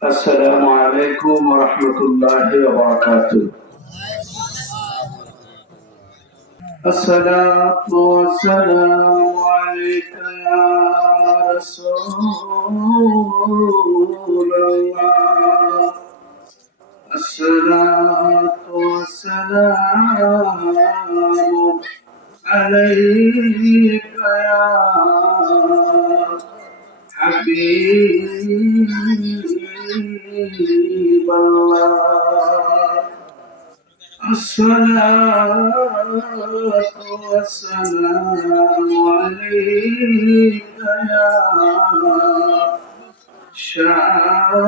السلام عليكم ورحمة الله وبركاته. الصلاة والسلام عليك يا رسول الله. الصلاة والسلام عليك يا حبيب الله. الصلاة والسلام عليك يا شافع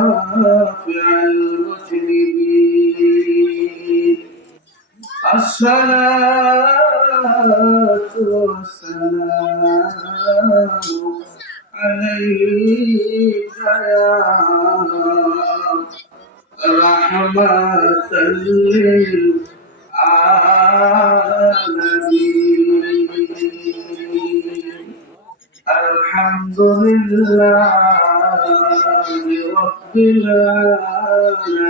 المذنبين. الصلاة والسلام عليك يا رحمة للعالمين. الحمد لله رب العالمين،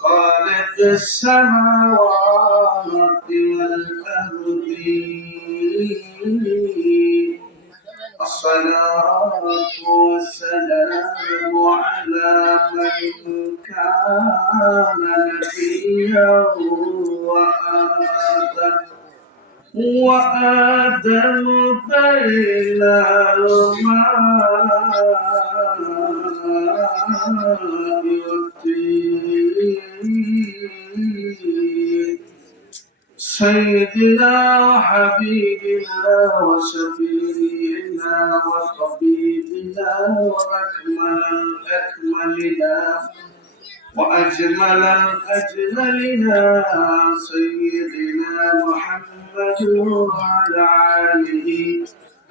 خالق السماوات والأرضين. الصلاة والسلام على من كان نبيا وآدم بين الماء والطين. سيدنا وحبيبنا وشفيعنا وطبيبنا وأكملنا وأجمل أجملنا سيدنا محمد وعلى آله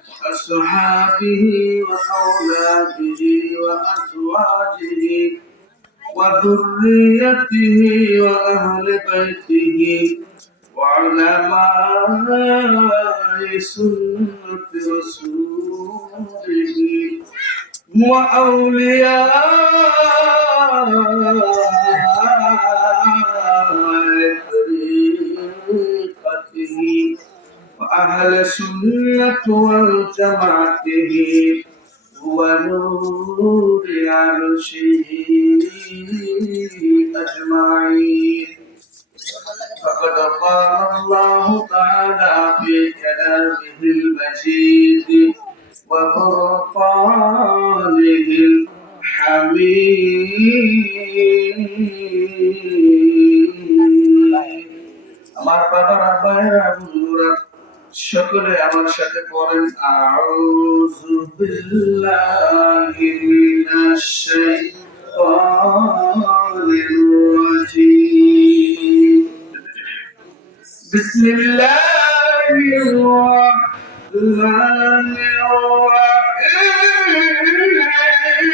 وأصحابه وأولاده وأزواجه وذريته وأهل بيته وعلماء سنة رسوله وأولياء طريقته وأهل سنة والجماعته ونور عرشه أجمعين. فقد قال الله تعالى في كلامه المجيد وفرقانه الحميد. আমার বাবারা ভাইরা বন্ধুরা সকলে আমার সাথে পড়েন আউযু বিল্লাহি মিনাশ শাইতানির রাজীম। বিসমিল্লাহির রাহমানির রাহিম।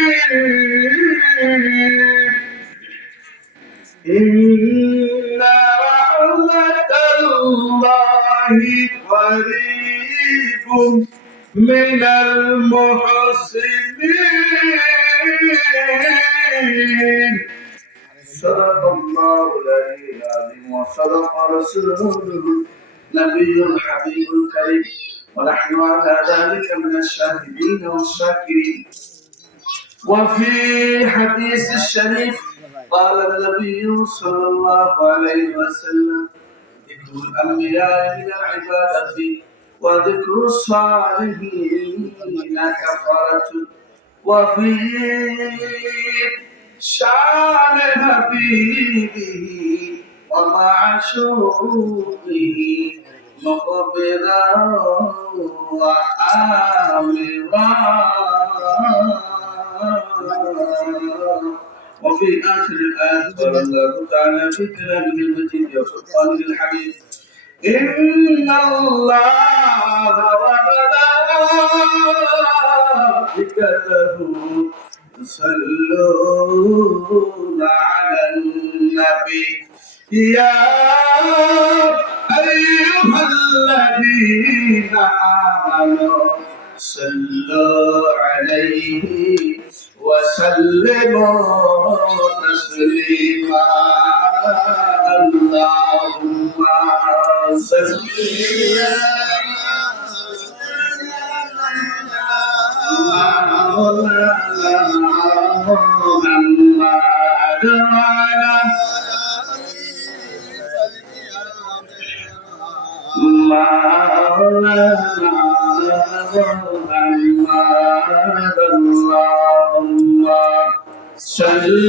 ইন্না রাহমাতাল্লাহি قريب من المحسنين. صدق الله العلي العظيم وصدق رسوله النبي الحبيب الكريم، ونحن على ذلك من الشاهدين والشاكرين. وفي حديث الشريف قال النبي صلى الله عليه وسلم: ذكر الأنبياء من العبادة وذكر الصالحين كفارة. وفي شان حبيبه ومعشوقه مخبرا وآمرا. وفي آخر الآية قال الله تعالى في كلامه المجيد وفرقانه الحميد: إن الله وملائكته يصلون على النبي يا أيها الذين آمنوا صلوا عليه وسلموا وسلموا تسليما اللهم صل مولانا محمد وعلى مولانا محمد اللهم صل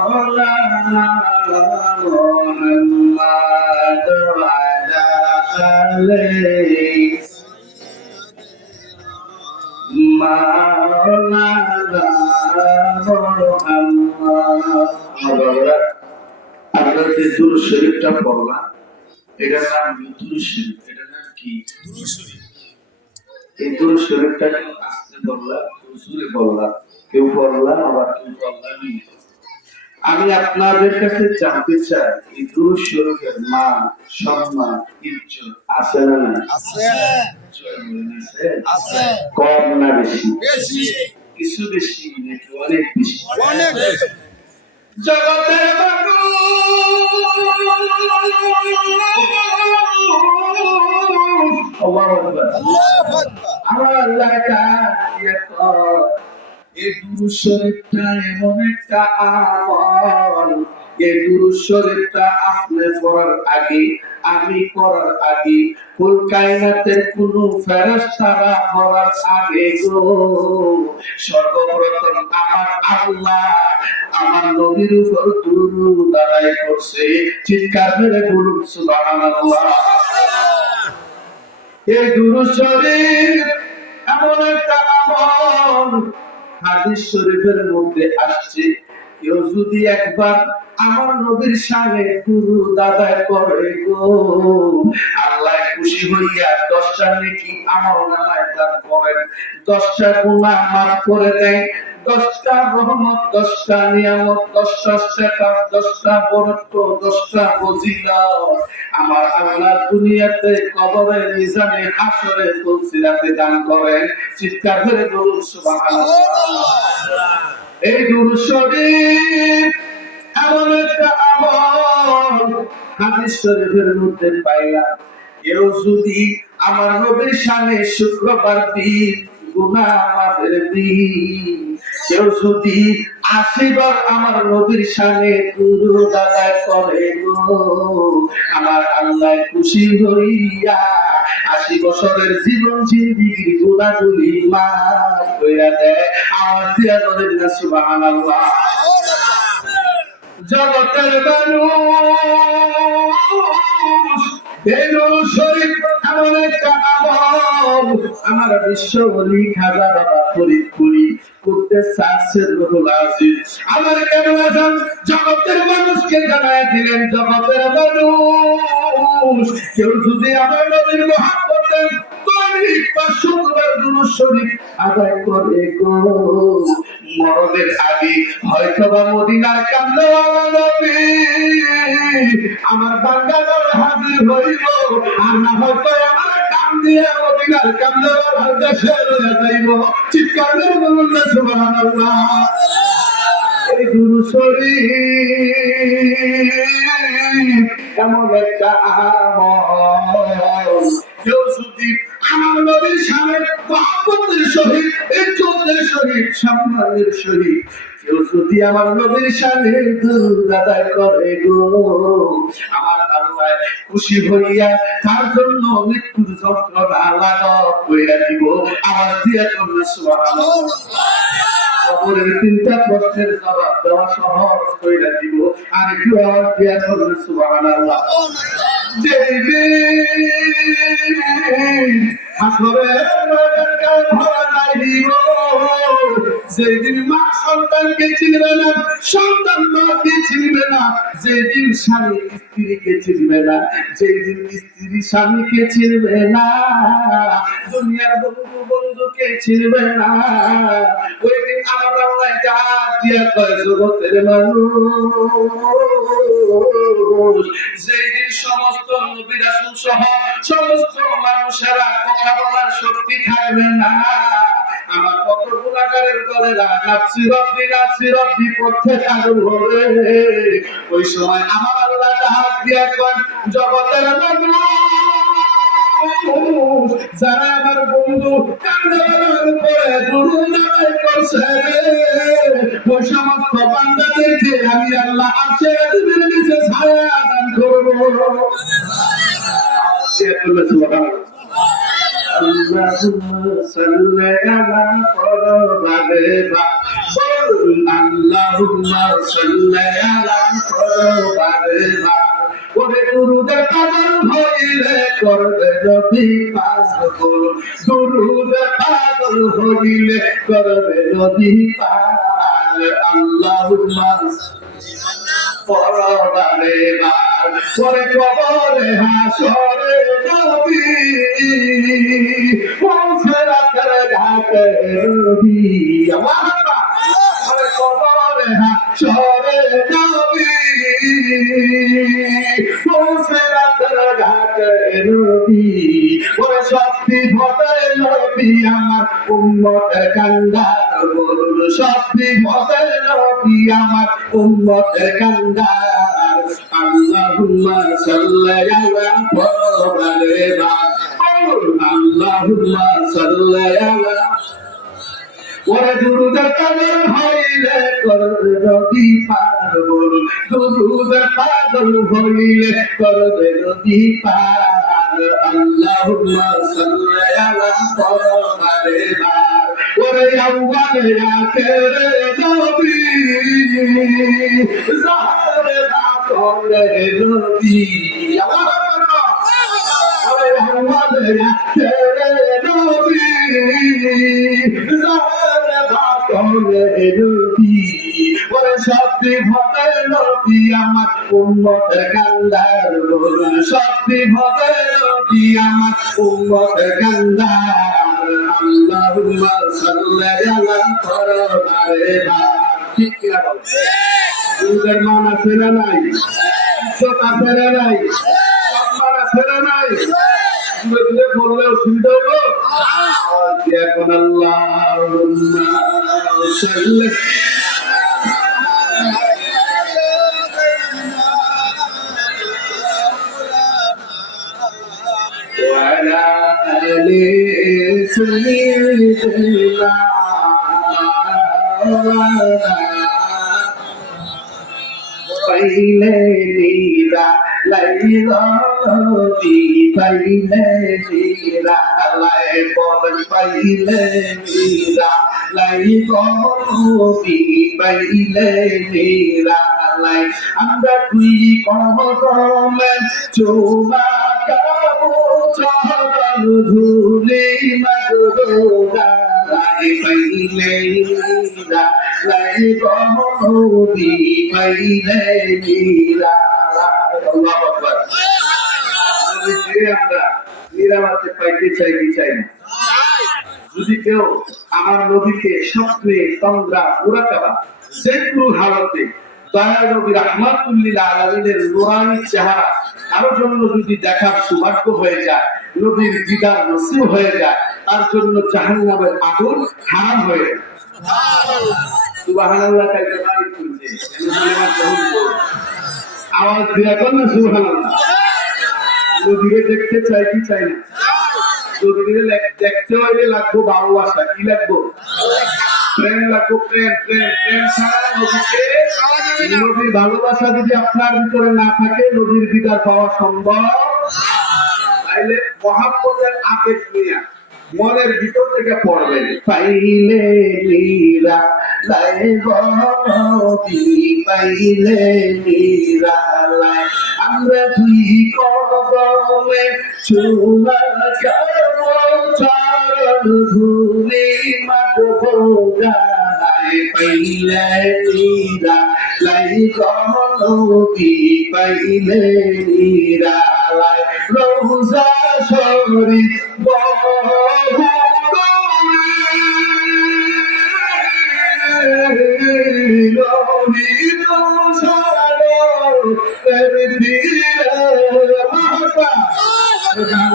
مولانا محمد وعلى آله مولانا محمد আমরা যে দুরূদ শরীফটা পড়লাম এটার নাম দুরূদ শরীফ। এটার নাম কি? দুরূদ শরীফ। এই দুরূদ শরীফটা আস্তে পড়লাম, জোরে পড়লাম, কেউ পড়লাম আবার কেউ পড়লাম। আমি আপনাদের কাছে জানতে চাই এই দুরূদ শরীফের মান, সম্মান, ইজ্জত আছে না নাই? আছে। আছে। কম না বেশি? বেশি। কিছু বেশি নাকি অনেক বেশি? অনেক বেশি। জগতের মানুষ আল্লাহু আকবার, আল্লাহু আকবার। আমার আল্লাহ এই দুরূদ শরীফটা এমন একটা আমল, এই দুরূদ শরীফটা আপনি পড়ার আগে, আমি পড়ার আগে, কুল কায়নাতের কোন ফেরেশতারা পড়ার আগে গো, সর্বপ্রথম আমার আল্লাহ আমার নবীর উপর দুরূদ আদায় করছে। চিৎকার করে বলুন সুবহানাল্লাহ। এই দুরূদ শরীফ এমন একটা আমল, হাদিস শরীফের মধ্যে আসছে, কেউ যদি একবার আমার নবীর শানে দুরূদ আদায় করে গো, আল্লাহ খুশি হইয়া 10টা নেকি আমলনামায় দান করেন, 10টা গুনাহ মাফ করে দেন, 10টা রহমত, 10টা নিয়ামত, 10টা স্ট্যাটাস, 10টা বরত্ব, 10টা ফজিলত আমার আল্লাহ দুনিয়াতে, কবরে, মিজানে, হাসরে, ফুলসিরাতে দান করেন। চিৎকার করে বলুন সুবহানাল্লাহ। এই দুরূদ শরীফ এমন একটা আমল, হাদিস শরীফের মধ্যে পাইলাম, কেউ যদি আমার নবীর শানে শুক্রবার দিন, গুনাহ মাফের দিন, কেউ যদি 80 বার আমার নবীর শানে দুরূদ আদায় করে গো, আমার আল্লাহ খুশি হইয়া 80 বছরের জীবন জিন্দেগির গুনাহগুলি মাফ কইরা দেয়। আমার দিয়া বলেন না সুবহানাল্লাহ। জগতের মানুষ এই দুরূদ শরীফ এমন একটা আমল, আমার বিশ্ব ওলি খাজা বাবা ফরিদপুরি কুদ্দুস সিররুল আজিজ আমার কেমন আছেন জগতের মানুষকে জানায় দিলেন, জগতের মানুষ কেউ যদি আমার নবীর মহব্বতে দৈনিক 500 বার দুরূদ শরীফ আদায় করে গো, মরণের আগে হয়তোবা মদিনার কামলিওয়ালা নবী আমার বান্দার হাজির হইব, আর না হয়তো আমার কাম দিয়ে মদিনার কামলিওয়ালা দেশে লইয়া যাইব। চিৎকার করে বলুন না সুবহানাল্লাহ। এই দুরূদ শরীফ এমন একটা আমল, কেউ যদি আমার নবীর শানে মহব্বতের সহিত, ইজ্জতের সহিত, সম্মানের সহিত কেউ যদি আমার নবীর শানে দুরূদ আদায় করে গো, আমার আল্লাহ খুশি হইয়া তার জন্য মৃত্যুর যন্ত্রণা লাঘব কইরা দিব। আমার দিয়া কন্যা সুবহানাল্লাহ। কবরের 3টা প্রশ্নের জবাব দেওয়া সহজ কইরা দিব। আর একটু আওয়াজ দিয়া কন্যা সুবহানাল্লাহ। যেদিন হাসরের ময়দান ভরা যাইব, যেদিন মা সন্তানকে চিনবে না, সন্তান মাকে চিনবে না, যেদিন স্বামী স্ত্রীকে চিনবে না, যেদিন স্ত্রী স্বামীকে চিনবে না, দুনিয়ার বন্ধু বন্ধুকে চিনবে না, ওই দিন আমার আমার আল্লাহ ডাক দিয়া কয় জগতের মানুষ, যেদিন সমস্ত নবী রাসূল সহ সমস্ত মানুষেরা কথা বলার শক্তি থাকবে না, আমার কত গুনাহগারের গলেরা নাফসি রব্বি করতে থাকবে। ওই সময় আমার আল্লাহ ডাক দিয়া কয় জগতের মানুষ, যারা আমার বন্ধু কান্দার উপরে দুরূদ আদায় করছে, ওই সমস্ত বান্দাদেরকে আমি আল্লাহ আরশের নিচে ছায়া দান করব। আল্লাহুম্মা সাল্লি আলা মুহাম্মাদ, আল্লাহুম্মা সাল্লি আলা মুহাম্মাদ। ওরে দুরূদের পাগল হইলে করবে যদি পাগল, দুরূদের পাগল হইলে করবে যদি পাগল। আল্লাহুম্মা পরবারে বার পরে কবরে হাসরে নবী, পৌঁছে রাতের ঘাটে নবী, আল্লাহ পরে কবরে হাসরে নবী, পৌঁছে রাতের ঘাটে নবী। ওরে সত্যি ঘটে নবী আমার উম্মতের কান্দার বলুন, সত্যি ঘটে নবী আমার উম্মতের কান্দার। আল্লাহুম্মা সাল্লি আলা মুহাম্মাদ, আল্লাহুম্মা সাল্লি আলা। ওরে দুরূদের পাগল হইলে করবে যদি পাগল, দুরূদের পাগল হইলে করবে যদি পাগল। আল্লাহুম্মা সাল্লি আলা মুহাম্মাদ। ওরে আউয়ালে আখিরে নবী, জাহরে বাতরে নবী, ওরে আউয়ালে আখিরে নবী, ওরে সত্যি ভবে নবী আমার উম্মতের কান্দার বলুন, সত্যি ভবে নবী আমার উম্মতের কান্দার। আল্লাহুম্মা সাল্লি আলা মুহাম্মাদ। ঠিক কি না বল? দুধের মান আছে না নাই? ইজ্জত আছে না নাই? সম্মান আছে না নাই? দুধে বললে অসুবিধা হলো? এখন আল্লাহুম্মা সাল্লি ওয়ালা আলি সাইয়্যিদিনা পাইলে নীরা লাইগি, পাইলে নীরা লাই বল, পাইলে নীরা লাইগি, পাইলে নীরা লাই। আমরা তুই কমে চোমা কাবু চরণ ধুলি মাগোগা, লাই পাইলে নীরা লাইগি, পাইলে নীরা। আল্লাহু আকবার। আমরা নিরাপদে পাইতে চাই কি চাই না? যদি কেউ আমার নবীকে স্বপ্নে তন্দ্রা মুরাকাবা যে কোনো হালতে দয়াল নবী রাহমাতুল লিল আলামিনের নূরানি চেহারা কারোর জন্য যদি দেখার সৌভাগ্য হয়ে যায়, নবীর দিদার নসিব হয়ে যায়, তার জন্য জাহান্নামের আগুন হারাম হয়ে যায়। সুবহানাল্লাহ। কাইতে বাড়ি তুলছে আওয়াজ দিয়া কর না সুবহানাল্লাহ। নবীকে দেখতে চাই কি চাই না? নবীকে দেখতে হইলে লাগবো ভালোবাসা। কি লাগবো? প্রেম লাগবো। প্রেম প্রেম প্রেম ছাড়া নবীকে, নবীর ভালোবাসা যদি আপনার ভিতরে না থাকে নবীর দিদার পাওয়া সম্ভব। তাইলে মহাব্বতের আবেগ নিয়ে মনের ভিতর থেকে পড়বেন, পাইলে নীরা লাইগি, পাইলে নীরা লাই। আমরা তুই কদমে চুমা কাবো চরণ ধুলি মাগোগা, পাইলে নীরা লাইগি, পাইলে নীরা লাই। রোজা শরীফ বহু দূরে,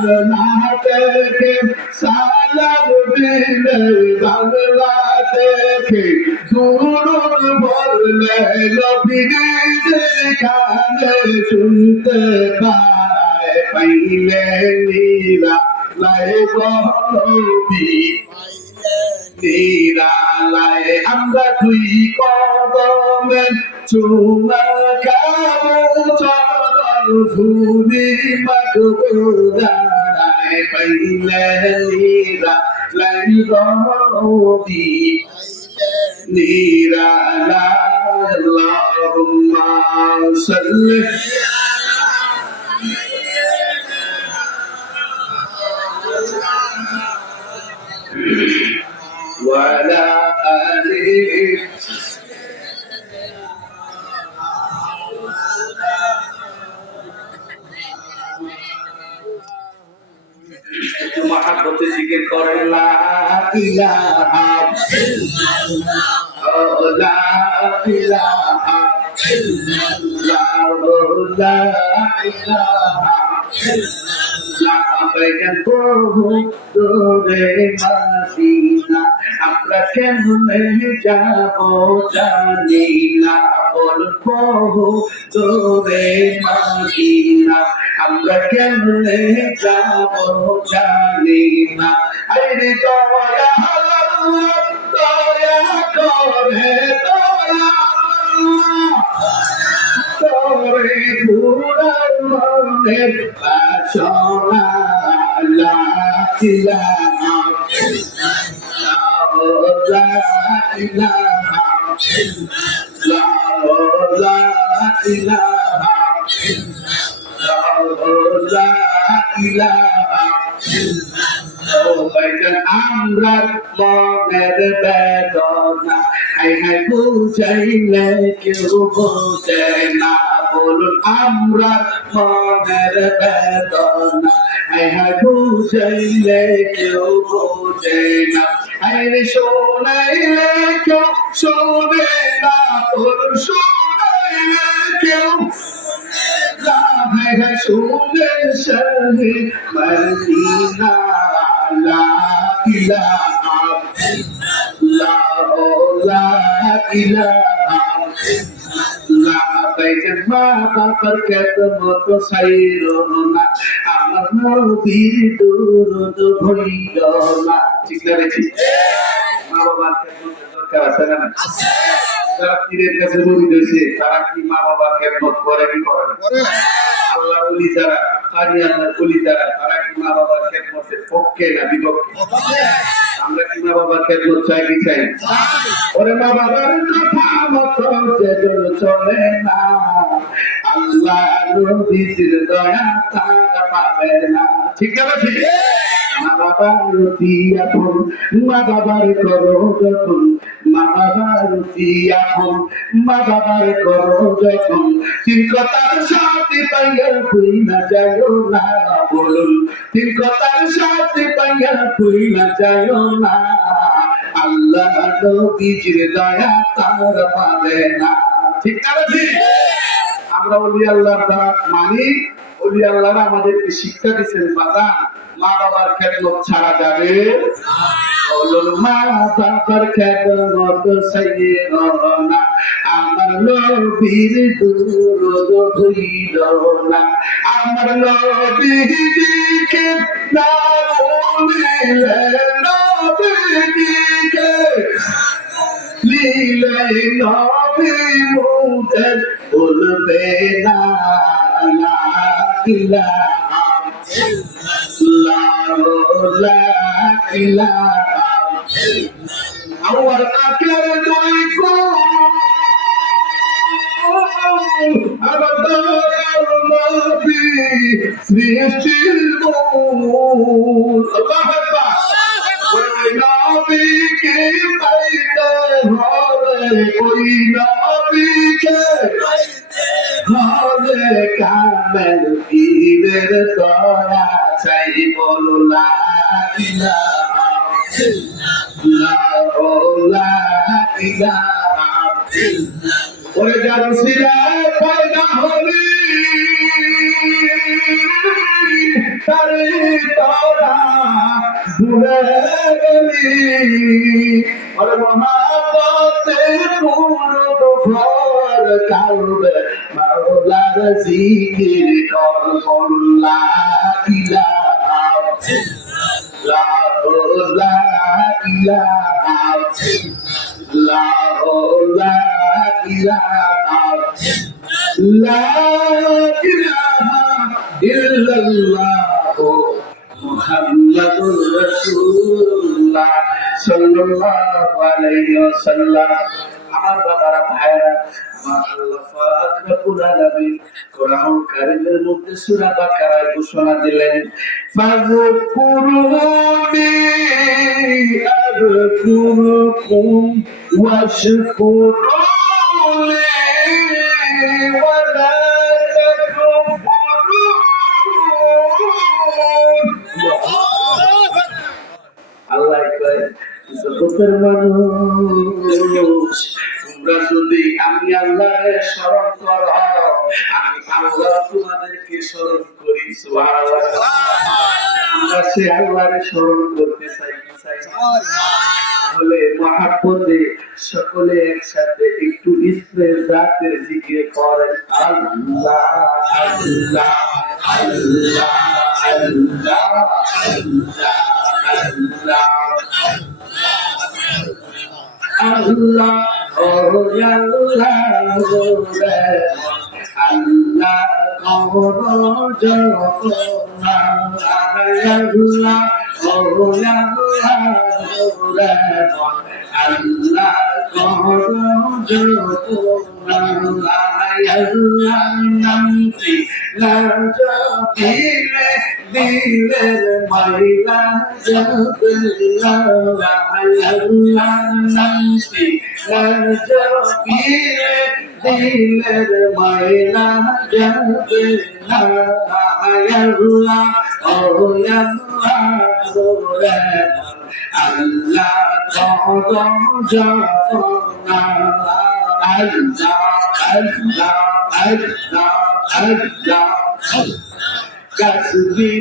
বাংলা থেকে সালাম দিলে বাংলা থেকে দুরুদ পড়লে নবীজির গানে শুনতে পায় পাইলে নীরা লাই নবী নিরালায় আমরা দুই কদমে চুমা খাবো চরণ ধুলি মাগোদায় পাইলে নিরালায় নবী নিরালায় আল্লাহুম্মা সাল্লি وعلى آله محبة ذكر لا إله لا إله لا إله আমরা কেমনে যাব জানি না বলবো তোরে মদিনা আমরা কেমনে যাব জানি না আরে দয়া দয়া করে দয়া তোরে ঘুরার মনের বাসনা লা ইলাহা লা ইলাহা লা ইলাহা লা ইলাহা ও ভাইজান আমরা মনের বেদনা হাই হাই বুঝাইলে কেউ বোঝে না বলুন আমরা মনের বেদনা হাই হাই বুঝাইলে কেউ বোঝে না আইরে শোনাইলে কেউ শোনে না বলুন শোনাইলে কেউ শুনে সহি মদিনা লা ইলাহা লা ইলাহা লা বাইতুল বাবার খেদমত সাইরো না আমার নবীর দুরূদ ভুলিল না ঠিক না ঠিক মা বাবার খেদমত দরকার আছে না আছে যারা পীরের কাছে মুরিদ হইছে তারা কি মা বাবার খেদমত করে কি করে না আল্লাহ ওলি যারা কারি আল্লাহ ওলি যারা তারা কি মা বাবার খেদমতের পক্ষে না বিপক্ষে আমরা কি মা বাবার খেদমত চাই কি চাই ওরে মা বাবার কথা মতো যে চলে না আল্লাহ নবীর দয়া তারা পাবে না ঠিক আছে ঠিক মা বাবার আপন মা বাবার করো যখন মা বাবার আপন মা বাবার করো যখন তিন কথার সাথে পাইয়া তুই না যাইও না বলুন তিন কথার সাথে পাইয়া তুই না যাইও না আল্লাহ নবীর দয়া তার পাবে না ঠিক আছে আমরা ওলি আল্লাহ মানি ওলি আল্লাহ আমাদেরকে শিক্ষা দিচ্ছেন বাবা মা বাবার খেদমত ছাড়া যাবে মা বাবার খেদমত সাইয়েনা আমার নবীর দুরূদ ভুলিল না আমার নবীকে না ভুলিলে নবীকে লীলে নবী মুদের বলবে না লা ইলাহা লা ইলাহা আমার আখের দুই আমার দয়াল নবী সৃষ্টির মূল আল্লাহু আকবার ওই নবীকে পাইতে হবে ওই নবীকে হবে কামেল পীরের দয়া চাই বলো লা ইলাহা ইল্লাল্লাহ লা ইলাহা ইল্লাল্লাহ ওরে যার সিলায় পয়দা হলি তারে তোরা ভুলে গেলি আরে মহাপতে পূর্ণ ফল কালবে মাওলার জিকির কর লা ইলাহা লা ইলাহা লা ইলাহা লা ইলাহা ইল্লাল্লাহ মুহাম্মাদুর রাসূলুল্লাহ সাল্লাল্লাহু আলাইহি ওয়াসাল্লাম। আমার বাবারা ভাইরা, আমার আল্লাহ পাক রব্বুল আলামিন কোরআন কারীমের মধ্যে সূরা বাকারায় ঘোষণা দিলেন, ফাযকুরুনি আযকুরুকুম ওয়াশকুরুনি ওয়া লা তাকফুরুন। আল্লাহ কয়, জগতের মানুষ তোমরা যদি আমি আল্লাহকে স্মরণ করো, আমি আল্লাহ তোমাদেরকে স্মরণ করি। সুবহানাল্লাহ। আমরা সে আল্লাহকে স্মরণ করতে চাই কি চাই না? তাহলে মহাব্বতে সকলে একসাথে একটু ইসমে জাতের জিকির করেন, আল্লাহ আল্লাহ আল্লাহ আল্লাহ আল্লাহ আল্লাহ আল্লাহ ও আল্লাহ রে আল্লাহ করো জপনা আল্লাহ ও আল্লাহ রে আল্লাহ করো জপনা আল্লাহ নামটি না জপিলে দিলের মাইলা যাবে না আল্লাহ নামটি না জপিলে দিলের মাইলা যাবে না আল্লাহ ও আল্লাহ রে আল্লাহ করো জপনা আল্লাহ আল্লাহ আল্লাহ আল্লাহ কাসবি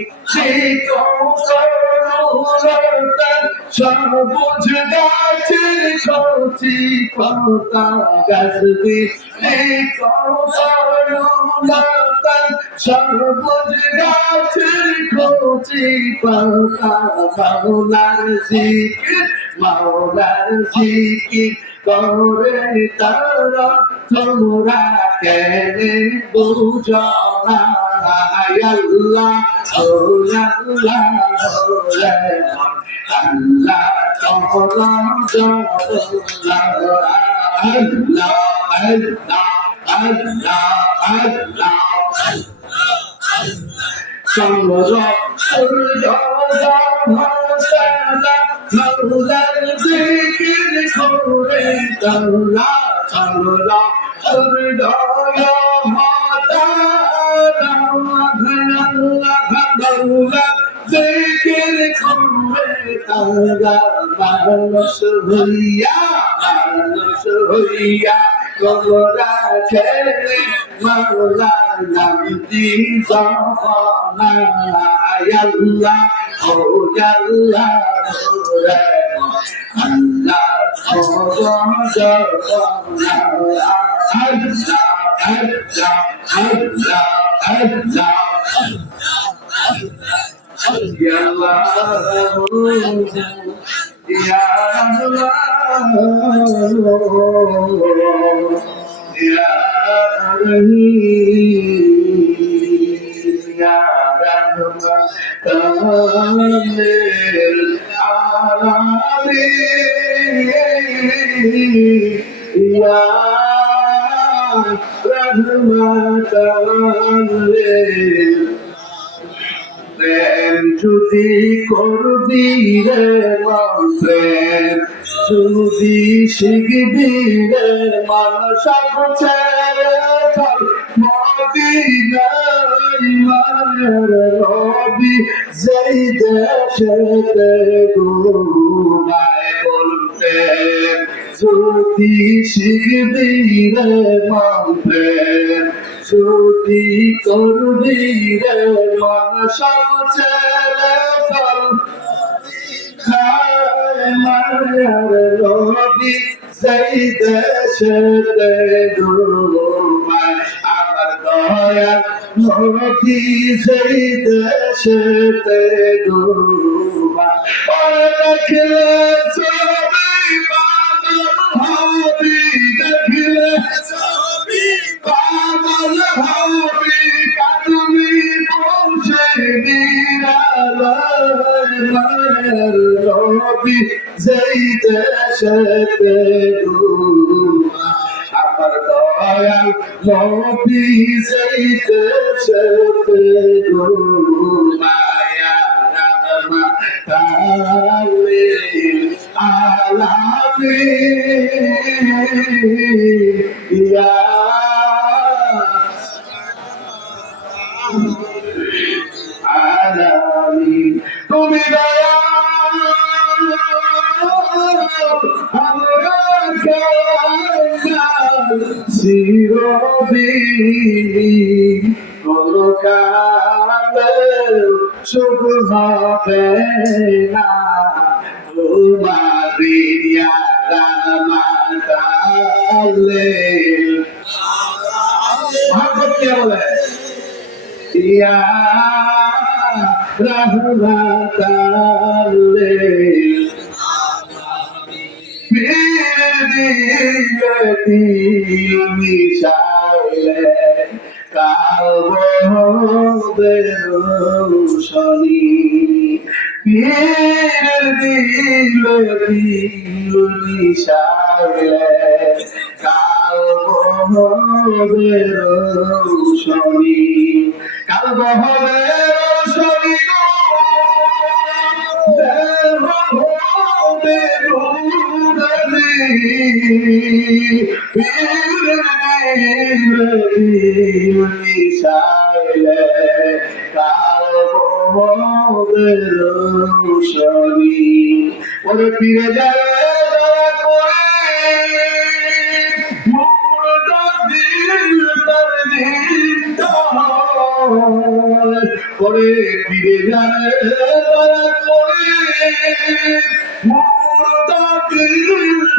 সবুজ গাছের কচি পাতা গাছবি সবুজ গাছের কচি পাতা মাওলার জিকির করে তারা তোমরা কেনে বুঝো না আল্লাহ ও আল্লাহ রে আল্লাহ তোমরা জপনা আল্লাহ আল্লাহ আল্লাহ আল্লাহ চন্দ্র সূর্য মাওলার জিকির করে তারা চন্দ্র সূর্য জিকির করে তারা মানুষ হইয়া তোমরা ছেলে মাওলার নাম দিবানা আল্লাহ ও আল্লাহ রে আল্লাহ জপনা আল্লাহ আল্লাহ আল্লাহ আল্লাহ Ya Allah, Ya Rahim, Ya Rahman, Tamil Alamin, Ya Rahman, Tamil প্রেম যদি করবি রে মন প্রেম যদি শিখবি রে মন সব ছেড়ে চল মদিনায় মায়ের নবী যেই দেশেতে ঘুমায় বলতে যদি শিখবি রে মন প্রেম যদি করবি রে মন সব ছেড়ে চল মায়ার নবী সেই দেশেতে ডুবায় আমার দয়াল নবী সেই দেশেতে ডুবায় ওরে দেখলে ছবি পাগল হবি দেখলে ছবি পাগল হবি কাঁদবি বসে নিরালায় মায়ের নবী যেই দেশেতে ডুবায় আমার দয়াল নবী যেই দেশেতে ডুবায় ইয়া রাহমাতাল লিল আলামিন ইয়া আলামিন তুমি দয়াল আমরা কাঙ্গাল চিরদিন কোনো কালে সুখ হবে না তোমার ইয়া রাহমাতাল লিল মোহাম্মদ কে বলে ইয়া রাহমাতাল লিল পীরদি মিশাইলে কালবে রোশনি পীরদি মিশাইলে কালবে রোশনি কালবে রোশনি ওরে ফিরে যাবে করে ফিরে যাবে তারা করে মুর্দা দিল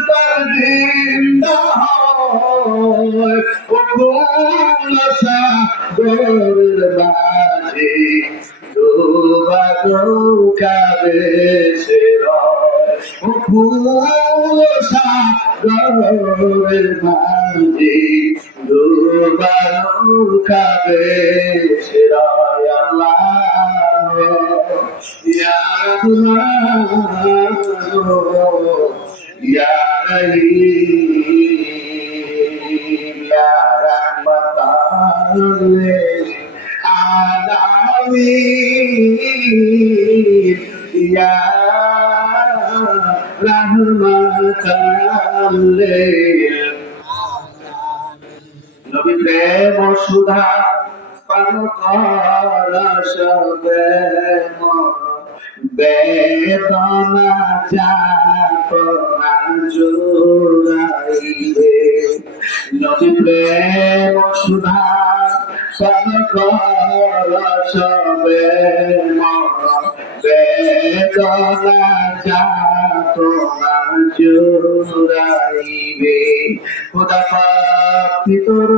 তার জিন্দা হয় ও কুলসা দরের বাজে ডোবা নৌকাবে সে রয় ও কুলসা দরের বাজে ডোবা নৌকাবে সে রয় আল্লাহ ইয়া আল্লাহ ইয়া রহিম ইয়া রাহমাতাল লিল আলামিন ইয়া রাহমাতাল লিল নবী প্রেম সুধা পান কর সবে মন বেদনা যাতনা জোড়াইবে নবী প্রেম সুধা পান কর সবে মন বেদনা যাতনা জোড়াইবে খোদা পাক ভিতর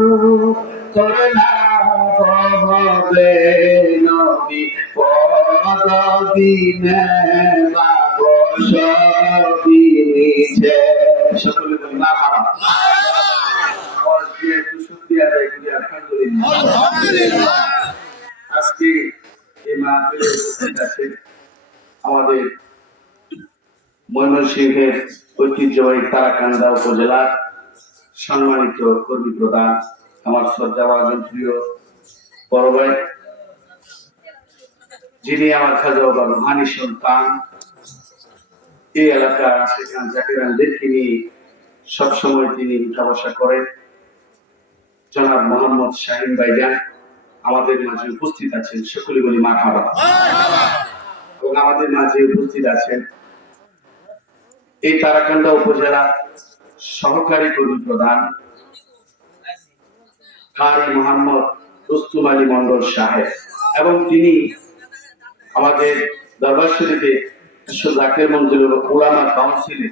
করে না হবে নবী পদবিনে বাব সবই নিচে সকলে বলি মারহাবা আওয়াজ দিয়ে একটু শুকরিয়া আদায় করি আলহামদুলিল্লাহ আজকে এই মাহফিলে উপস্থিত আছে আমাদের ময়মনসিংহের ঐতিহ্যবাহী তারাকান্দা উপজেলার সম্মানিত কর্মী প্রধান আমার শ্রদ্ধাভাজন প্রিয় বড় ভাই যিনি আমার খাজা বাবা রুহানি সন্তান এই এলাকার আশেখান জাকিরানদেরকে নিয়ে সবসময় তিনি উঠা বসা করেন জনাব মোহাম্মদ শাহিন ভাইজান আমাদের মাঝে উপস্থিত আছেন সকলে বলি মারহাবা এবং আমাদের মাঝে উপস্থিত আছেন এই তারাকান্দা উপজেলা সহকারী কর্মী প্রধান কারি মোহাম্মদ রুস্তম আলী মন্ডল সাহেব, এবং তিনি আমাদের দরবার শরীফে বিশ্ব জাকির মঞ্জিলের উলামা কাউন্সিলে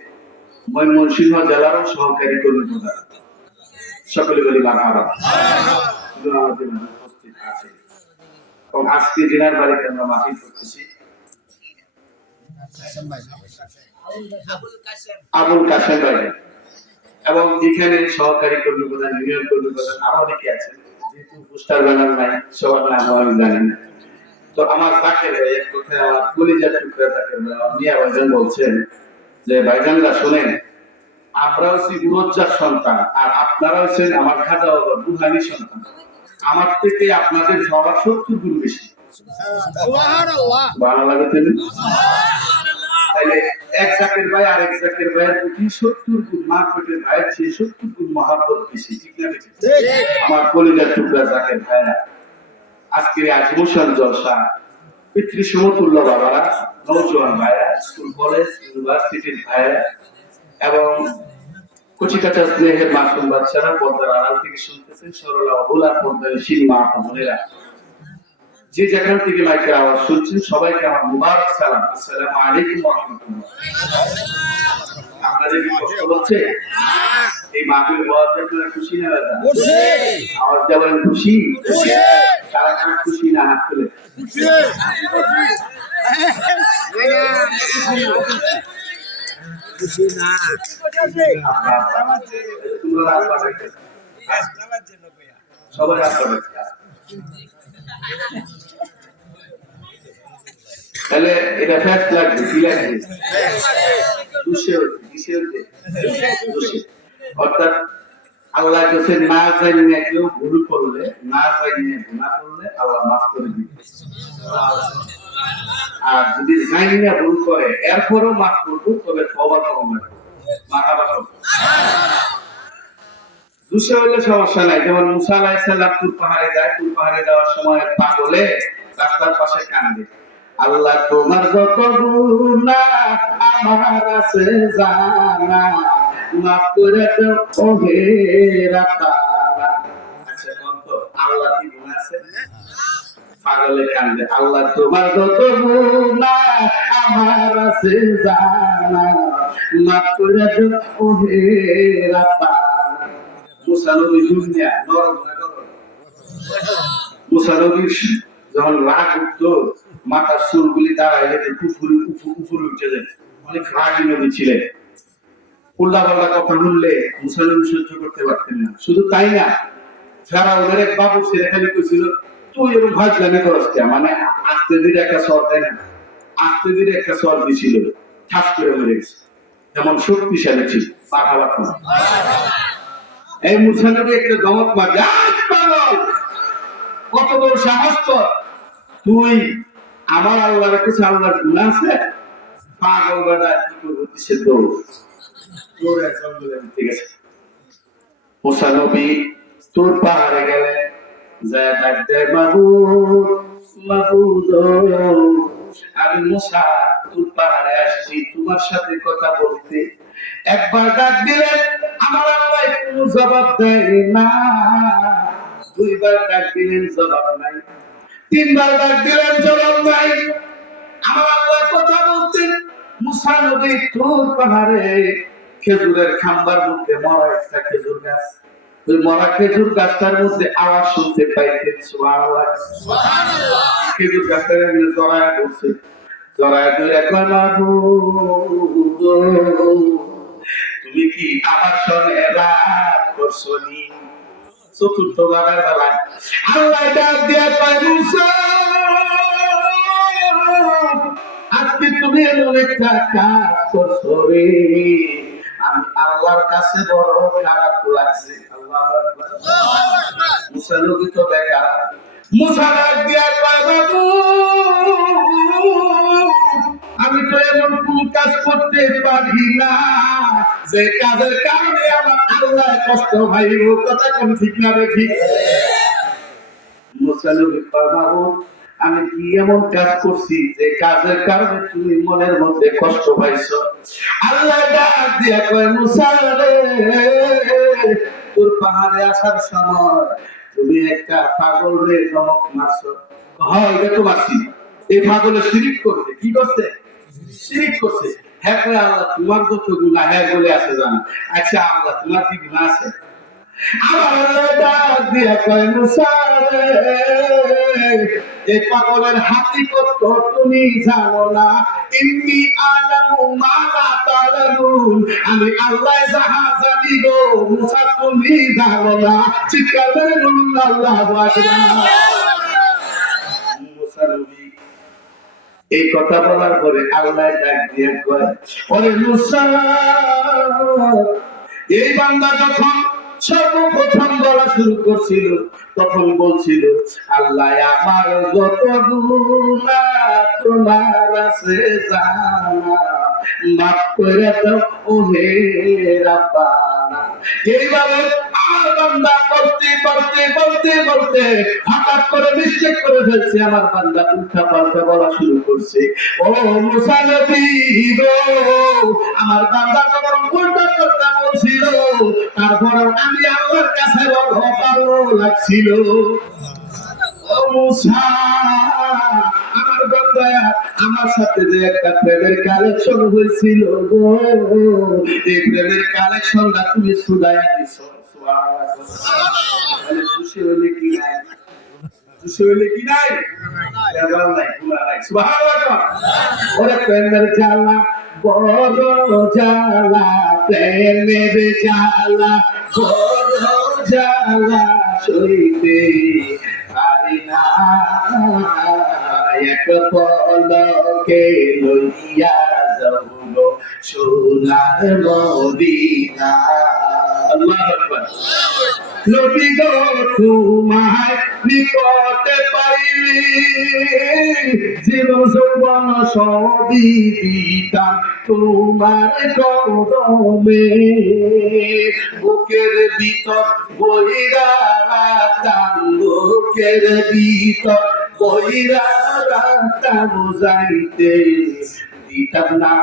ময়মনসিংহ জেলারও সহকারী কর্মী প্রধান। সকলে বলি মারহাবা। আমাদের মাঝে উপস্থিত আছে এবং আজকে জেনার বাড়িতে আমরা মাহফিল করতেছি আবুল কাশেম ভাই, এবং এখানে সহকারী কর্মী প্রধান, ইউনিয়ন কর্মী প্রধান আরো অনেকে আছেন, যেহেতু পোস্টার ব্যানার নাই সবার নাম আমি জানি না। তো আমার জাকের ভাই এক কথায় আমার কলিজার টুকরা জাকের ভাই মিয়া ভাইজান বলছেন যে ভাইজানরা শোনেন, আমরা হচ্ছি গুরজ্জার সন্তান আর আপনারা হচ্ছেন আমার খাজা বাবার রুহানি সন্তান। আমার থেকে আপনাদের হওয়া 70 গুণ বেশি। ভালো লাগে তাইলে এক জাকের ভাই আর এক জাকের ভাইয়ের প্রতি 70 গুণ, মা পেটের ভাইয়ের চেয়ে 70 গুণ মহাব্বত বেশি, ঠিক না? আমার কলিজার টুকরা জাকের ভাইরা আজকে আজমুশান জলসা পিতৃ সমতুল্য বাবারা, নৌজওয়ান ভাইরা, স্কুল কলেজ ইউনিভার্সিটির ভাইরা এবং কুচিকাটা স্নেহের মাসুম বাচ্চারা পর্দার আড়াল থেকে শুনতেছেন, সরলা অবলা পর্দার শিল মা বোনেরা, যে যেখান থেকে মাইকের আওয়াজ শুনছেন সবাইকে আমার মুবারক সালাম, আসসালামু আলাইকুম ওয়া রাহমাতুল্লাহ। আপনাদের কি কষ্ট হচ্ছে? এই মাহফিল হওয়াতে আপনারা খুশি না? আওয়াজ দেওয়ার খুশি? কারা কারা খুশি না হাত তুলে? খুশি না সবাই হাত তুলে। তাহলে এটা ফ্যাক্ট লাগবে, কি লাগবে? অর্থাৎ আল্লাহ কাছে না জানিয়ে কেউ ভুল করলে, না জানিয়ে গুনাহ করলে আল্লাহ মাফ করে দিবে, আর যদি জানিয়ে ভুল করে এরপরও মাফ করবো, তবে তওবা করবে। মারহাবা করবে। দুশে হইলে সমস্যা নাই। যেমন মুসা আলাইহিস সালাম তুর পাহাড়ে যায়, তুর পাহাড়ে যাওয়ার সময় পাগলে রাস্তার পাশে কান্দে, আল্লাহ তোমার যত গুনাহ আমার আছে জানা, মাফ করে দাও ওহে রাব্বানা। আচ্ছা কত আল্লাহ কি গুনাহ আছে? পাগলে কান্দে, আল্লাহ তোমার যত গুনাহ আমার আছে জানা, মাফ করে দাও ওহে রাব্বানা। মুসা নবী দুনিয়া নরম না গরম? মুসা নবী যখন রাগ উঠতো, মাথার চুলগুলি দাঁড়ায় যেতে উপরে উঠে যায়, অনেক রাগী নবী ছিলেন। উল্টা পাল্টা কথা শুনলে মুসা নবী সহ্য করতে পারতেন না। শুধু তাই না, ফেরাউনের এক বাবু ছেলে খালি কইছিল, তুই এরকম ভাজলামি করস কে? মানে আস্তে ধীরে একটা সর দেয় না, আস্তে ধীরে একটা সর দিছিল, ঠাস করে মেরে গেছে, এমন শক্তিশালী ছিল। মারহাবা। এই মুসা নবী একটা দমক মারবে, কত বড় সাহস তোর, তুই আমার আল্লাহর কাছে আল্লাহর গুনাহ আছে? পাগল বেটা কি করব, দিছে দৌড় দৌড়ে জঙ্গলে। ঠিক আছে, মুসা নবী তুর পাহাড়ে গেলে যায় ডাক দেয়, মাবুদ মাবুদ, আমি মুসা তুর পাহাড়ে আসছি তোমার সাথে কথা বলতে। একবার ডাক দিলেন আমার আল্লাহ কোনো জবাব দেয় না, দুইবার ডাক দিলেন জবাব নাই, তিনবার ডাক দিলেন জবাব নাই। আমার আল্লাহ কথা বলতেন, মুসা নবী তুর পাহাড়ে খেজুরের খাম্বার মধ্যে মরা একটা খেজুর গাছ, ওই মরা খেজুর গাছটার মধ্যে আওয়াজ শুনতে পাইতেন। সুবহানাল্লাহ সুবহানাল্লাহ। খেজুর গাছটার এমনি জড়ায়া বসে, জড়ায়া ধরে কয়, মাবুদ তুমি কি আমার সঙ্গে রাগ করছো নি? চতুর্থ বারের বেলায় আল্লাহ ডাক দিয়া কয়, মুসা আজকে তুমি এমন একটা কাজ করছো রে, আমি আল্লাহর কাছে বড় খারাপ লাগছে। আল্লাহু আকবার। মুসা নবী তো বেকার। মুসা ডাক দিয়া কয়, বাবু আমি তো এমন কোন কাজ করতে পারি না যে কাজের কারণে আমার আল্লাহ কষ্ট পাইব। কথা কোন ঠিক না রে? ঠিক। মুসা নবী কয়, বাবু আমি কি এমন কাজ করছি যে কাজের কারণে তুমি মনের মধ্যে কষ্ট পাইছো? আল্লাহ ডাক দিয়া কয়, মুসা রে তোর পাহাড়ে আসার সময় তুমি একটা পাগল রে ধমক মারছো। হয় এটা তো মারছি। এই পাগলে শিরিক করছে, কি করছে? শিরিক করছে। হ্যাঁ আল্লাহ তোমার যত গুনাহ হ্যাঁ বলে আছে জানো। আচ্ছা আল্লাহ তোমার কি গুনাহ আছে? আমার ডাক দিয়া কয় মুসা রে, এই পাগলের হাকিকত তো তুমি জানো না। ইন্নী আলামু মা লা তা'লামুন, আমি আল্লাহ যাহা জানি গো মুসা তুমি জানো না। চিৎকার করে বলুন আল্লাহু আকবার। মুসা নবী এই কথা বলার পরে আল্লাহ ডাক দিয়ে কয়, ওরে মুসা, এই বান্দা যখন সর্বপ্রথম বলা শুরু করছিল তখন বলছিল, আল্লাহ আমার যত গুনাহ তোমার আছে জানা, মাফ করে দাও ওহে রাব্বানা। এইভাবে আমার বান্দা বলতে হঠাৎ করে মিস্টেক করে ফেলছে। আমার বান্দা উল্টা পাল্টা বলা শুরু করছে। ও মুসা নবী গো, আমার বান্দা যখন উল্টা পাল্টা বলছিল তারপর আমি আল্লাহর কাছে বড় ভালো লাগছিল। ও মুসা, আমার বান্দা আমার সাথে যে একটা প্রেমের কালেকশন হয়েছিল গো, এই প্রেমের কালেকশনটা তুমি সুদাইয়া দিছো। সুবহানাল্লাহ। খুশি হলে কি নাই? খুশি হলে কি নাই? কেবল নাই, গুনাহ নাই। সুবহানাল্লাহ। ওরে প্রেমের জ্বালা বড় জ্বালা, প্রেমের জ্বালা বড় জ্বালা, সইতে পারি না, এক পলকে লইয়া যাব সোনার মদিনা। আল্লাহু আকবার। নবী গো তোমায় নিকটে পাইলি, জীবন যৌবন সবই দিতাম তোমার কদমে, বুকের ভিতর বইরা রাখতাম, বুকের ভিতর বইরা রাখতাম, যাইতে দিতাম না,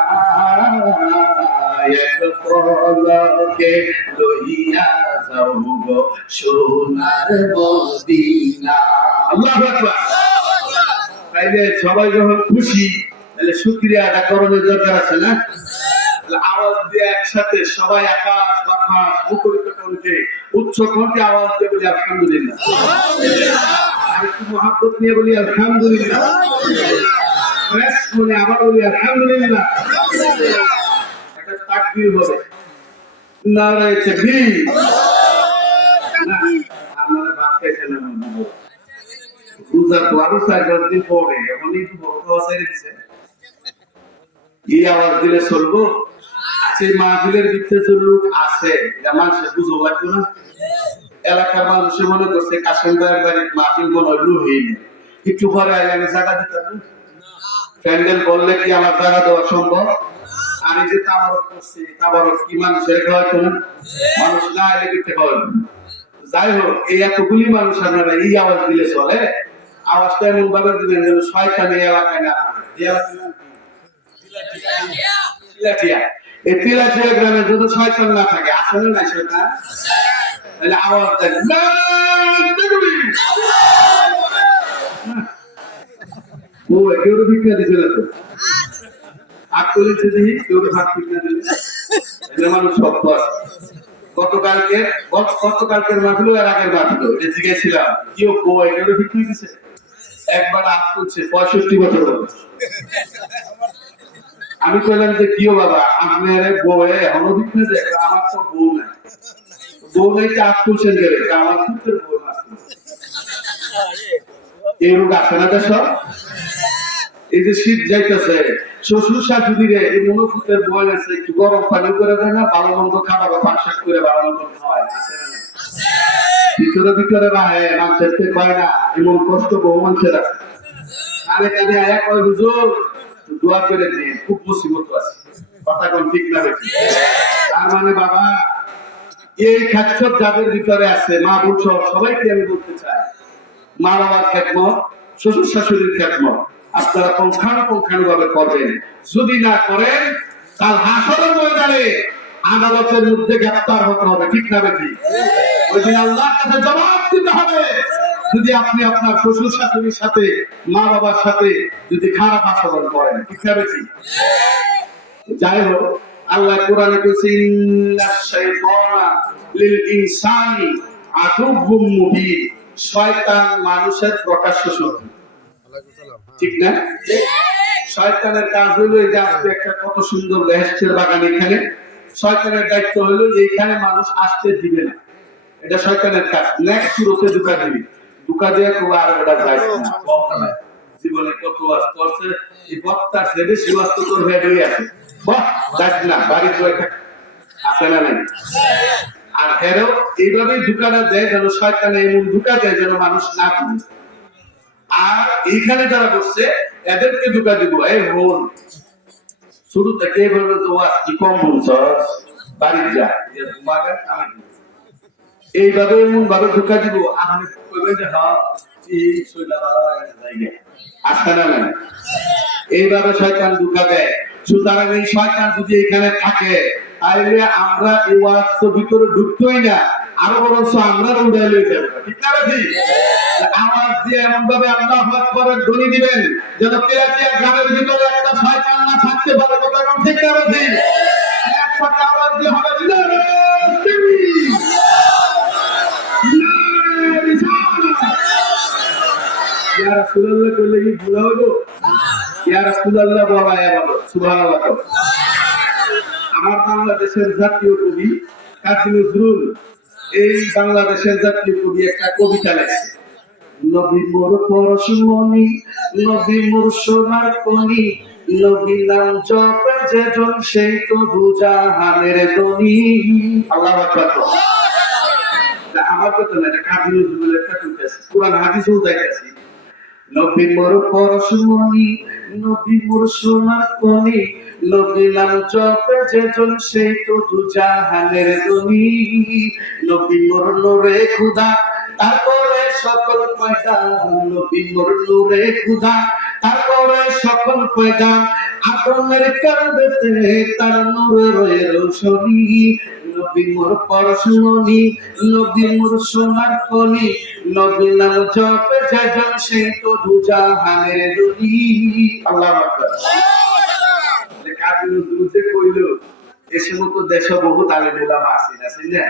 এক পলকে লইয়া যাও গো সোনার মদিনা। আল্লাহু আকবার। তাইলে সবাই যখন খুশি তাহলে শুকরিয়া আদা করার দরকার আছে না? আওয়াজ দিয়ে একসাথে সবাই আকাশ বাতাস মুখরিত কণ্ঠে উচ্চ কণ্ঠে আওয়াজ দিয়ে বলি আলহামদুলিল্লাহ। আর একটু মহব্বত নিয়ে বলি আলহামদুলিল্লাহ। মনে আবার বলি আলহামদুলিল্লাহ। একটা তাকবীর হবে, নারায়ে তাকবীর। আমরা ভাত খাইছেন না, রোজা তো আরো 4-5 দিন পরে, এখন একটু বড় খাওয়া ছেড়ে দিছে, এই আওয়াজ দিলে চলবো? আছে মাহফিলের ভিতরে যে লোক আছে মানুষের বুঝো লাগবে না। এলাকার মানুষে মনে করছে কাশেম ভাইয়ের বাড়ির মাহফিল মনে হয় লুহিন, একটু পরে আইলে আমি জায়গা দিতাম না। প্যান্ডেল বললে কি আমার জায়গা দেওয়া সম্ভব? আমি যে তাবারক করছি, তাবারক কি মানুষের খাওয়াইতো না? মানুষ না এলে কিনতে খাওয়াইতো। যাই হোক, এই এতগুলি মানুষ আপনারা এই আওয়াজ দিলে চলে? আওয়াজটা এমন ভাবে দিবেন যেন শয়তান এই এলাকায় না থাকে। তিলাঠিয়া, এই তিলাঠিয়া গ্রামে যদি শয়তান না থাকে, আসলে নাই শয়তান, তাহলে আওয়াজ দেন না দেখবি। ও কেউ ভিক্ষা দিছে না তো, হাত তুলেছে দিই কেউ হাত ভিক্ষা দিলে, এটা মানুষ সব করে। গতকালকের মাহফিল আর আগের মাহফিল এটা জিজ্ঞেসছিলাম কেউ বই কেউ ভিক্ষা দিছে, একবার হাত তুলছে 65 বছর বয়স। আমি কইলাম যে কিও বাবা আপনার বউয়ে এখনো ভিক্ষা দেয়? আমার তো বউ নাই। বউ নাই হাত তুলছেন গেলে আমার পুত্রের বউ আছে। এই রোগ আছে না দেশ? এই যে শীত যাইতেছে, শ্বশুর শাশুড়িরে এই মনোপুতের বই আছে, একটু গরম পানি করে দেয় না, ভালো মন্দ খাবার পাকশাক করে ভালো মন্দ খাওয়ায়, ভিতরে ভিতরে বাহে মানুষের থেকে পায় না, এমন কষ্ট বহু মানুষের আছে। কানে কানে আয়া কয় হুজুর দোয়া করে দিন, খুব মুসিবত আছে, কথা কোন ঠিক না বেশি। তার মানে বাবা এই খাচ্ছত যাদের ভিতরে আছে, মা বোন সহ সবাইকে আমি বলতে চাই, মা বাবার খেদমত, শ্বশুর শাশুড়ির খেদমত আপনারা পুঙ্খানুপুঙ্খানু ভাবে করবেন। যদি না করেন কাল হাসরের ময়দানে আদালতের মধ্যে গ্রেফতার হতে হবে, ঠিক না বেশি? ওই দিন আল্লাহর কাছে জবাব দিতে হবে। যদি আপনি আপনার শ্বশুর শাশুড়ির সাথে, মা বাবার সাথে যদি খারাপ আচরণ করেন, ঠিক আছে? যাই হোক, আল্লাহ কোরআনে বলেছে ইন্নাশ শাইতানা লিল ইনসানি আদুউম মুবিন। শয়তান মানুষের প্রকাশ্য শত্রু, ঠিক না? শয়তানের কাজ হলো এই যে আজকে একটা কত সুন্দর বেহেশতের বাগান, এখানে শয়তানের দায়িত্ব হলো এইখানে মানুষ আসতে দিবে না। এটা শয়তানের কাজ। নেক্সট সুরতে দুকা দিবি, দুকা দিয়ে খুব আর এটা যায় না, বক্তা নাই জীবনে কত ওয়াজ করছে, এই বক্তার ছেলে শিবাস্ত তোর ভেড়ই আছে, বাহ যাস না বাড়ির বইটা আছে না নাই? আর এরও এইভাবেই দুকাটা দেয় যেন শয়তানে এমন দুকা দেয় যেন মানুষ না বুঝে। আর এইখানে যারা বসছে এদেরকে দুকা দিব, এই হল শুরু থেকে বলবে তো ওয়াজ কি কম বলছস, বাড়ির যা তোমাকে আমি এইভাবে এমন ভাবে ঢুকা দিব, আপনি কইবেন যে হ্যাঁ এই সইলা ভালো লাগে জায়গা আসে না নাই? এইভাবে শয়তান ঢুকা দেয়। সুতরাং এই শয়তান যদি এখানে থাকে তাহলে আমরা এই ওয়াজের ভিতরে ঢুকতোই না, আরো বরঞ্চ আমরা উড়ে লয়ে যাব, ঠিক না? ঠিক আওয়াজ দিয়ে এমন ভাবে আল্লাহু আকবারের ধ্বনি দিবেন যেন তেলাতিয়া গ্রামের ভিতরে একটা শয়তান না থাকতে পারে, কথা কোন ঠিক না? ঠিক একটা আওয়াজ দিয়ে হবে ইয়া রাসূলুল্লাহ কইলে কি ভুল হইব? ইয়া রাসূলুল্লাহ বলা বলো সুবহানাল্লাহ। আমার বাংলাদেশের জাতীয় কবি কাজী নজরুল এই বাংলাদেশের জাতীয় কবি একটা কবিতা লেখেন, নবী মোর পরশমণি, নবী মোর সোনার খনি, নবী নাম জপে যেজন সেই তো দুজাহানের ধনী। আল্লাহু আকবার। আমার কথা না, এটা কাজী নজরুলের একটা কবিতা, কুরআন হাদিসও দেখাইছি। নবী মোর পরশমণি, নবী মোর সোনার খনি, নবী নাম জপে যেজন সেই তো দুজাহানের ধনী। নবী মোর নূরে খুদা, তারপরে সকল পয়দা, নবী মোর নূরে খুদা, তারপরে সকল পয়দা, আগুনের কাঁদতে তার নূরের রোশনী। নবী মোর পরশমণি, নবী মোর সোনার খনি, নবী নাম জপে যেজন সেই তো দুজাহানের ধনী। আল্লাহু আকবার। কাজী নজরুল যে কইলো এ সমস্ত দেশে বহুত আলেম ওলামা আছেন, আছেন না?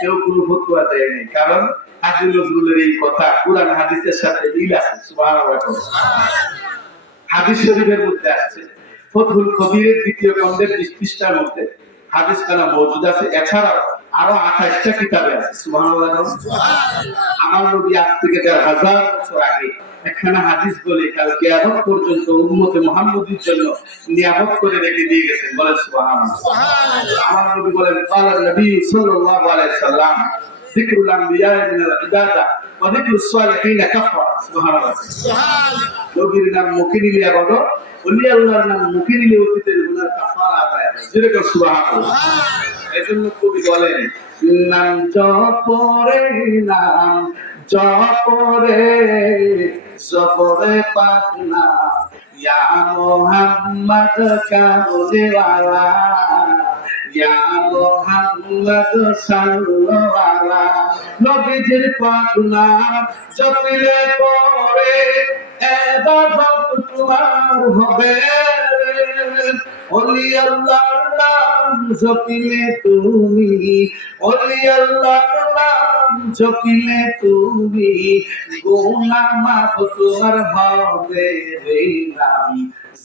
কেউ কোনো ফতোয়া দেয়নি, কারণ কাজী নজরুলের এই কথা কুরআন হাদিসের সাথে মিল আছে। সুবহানাল্লাহ। হাদিস শরীফের মধ্যে আছে, ফতহুল কবিরের দ্বিতীয় খণ্ডের 20 পৃষ্ঠার মধ্যে হাদিস খানা মওজুদ আছে। এছাড়াও আরো 28টা কিতাবে আছে। সুবহানাল্লাহ। আমার নবী আজ থেকে 1000 বছর আগে একখানা হাদিস বলে কাল কিয়ামত পর্যন্ত উম্মতে মুহাম্মদীর জন্য নিয়ামত করে রেখে দিয়ে গেছেন। বলেন সুবহানাল্লাহ। আমার নবী বলেন ক্বালা নবী সাল্লাল্লাহু আলাইহি সাল্লাম যিকরুল আম্বিয়া মিনাল ইবাদা ওয়া যিকরুস সালিহিন কাফারা। সুবহানাল্লাহ। নবীর নাম মুখে নিলে বলো, ওলি আল্লাহর নাম মুখে নিলে অতীতের গুনাহ কাফারা আদায় হয়। যেরকম সুবহানাল্লাহ। এজন্য কবি বলেন নাম জপরে, নাম জপরে, জপরে পাক নাম ইয়া মুহাম্মদ কামলিওয়ালা, ইয়া মুহাম্মদ সাল্লাল্লাহু আলাইহি। নবীজির পাক নাম জপিলে পরে ইবাদত তোমার হবে, ওলি আল্লাহর নাম জপিলে তুমি, ওলি আল্লাহর নাম জপিলে তুমি, গুনাহ মাফ তোমার হবে রে নাম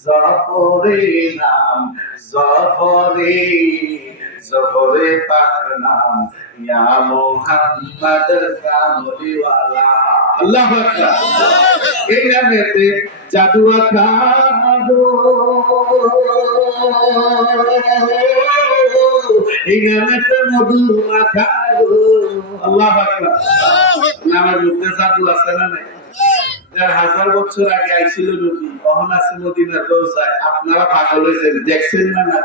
জপরে, নাম জপরে, জপরে পাক নাম ইয়া মুহাম্মদ কামলিওয়ালা। আল্লাহু আকবার। এই নামেতে জাদু আঁকাবো, এই নামেতে মধু মাখাবো। আল্লাহু আকবার। নামের মধ্যে জাদু আছে না নাই? 1000 বছর আগে আইছিল নবী, তখন আছে মদিনার রোজায়। আপনারা পাগল হয়েছেন, দেখছেন না? না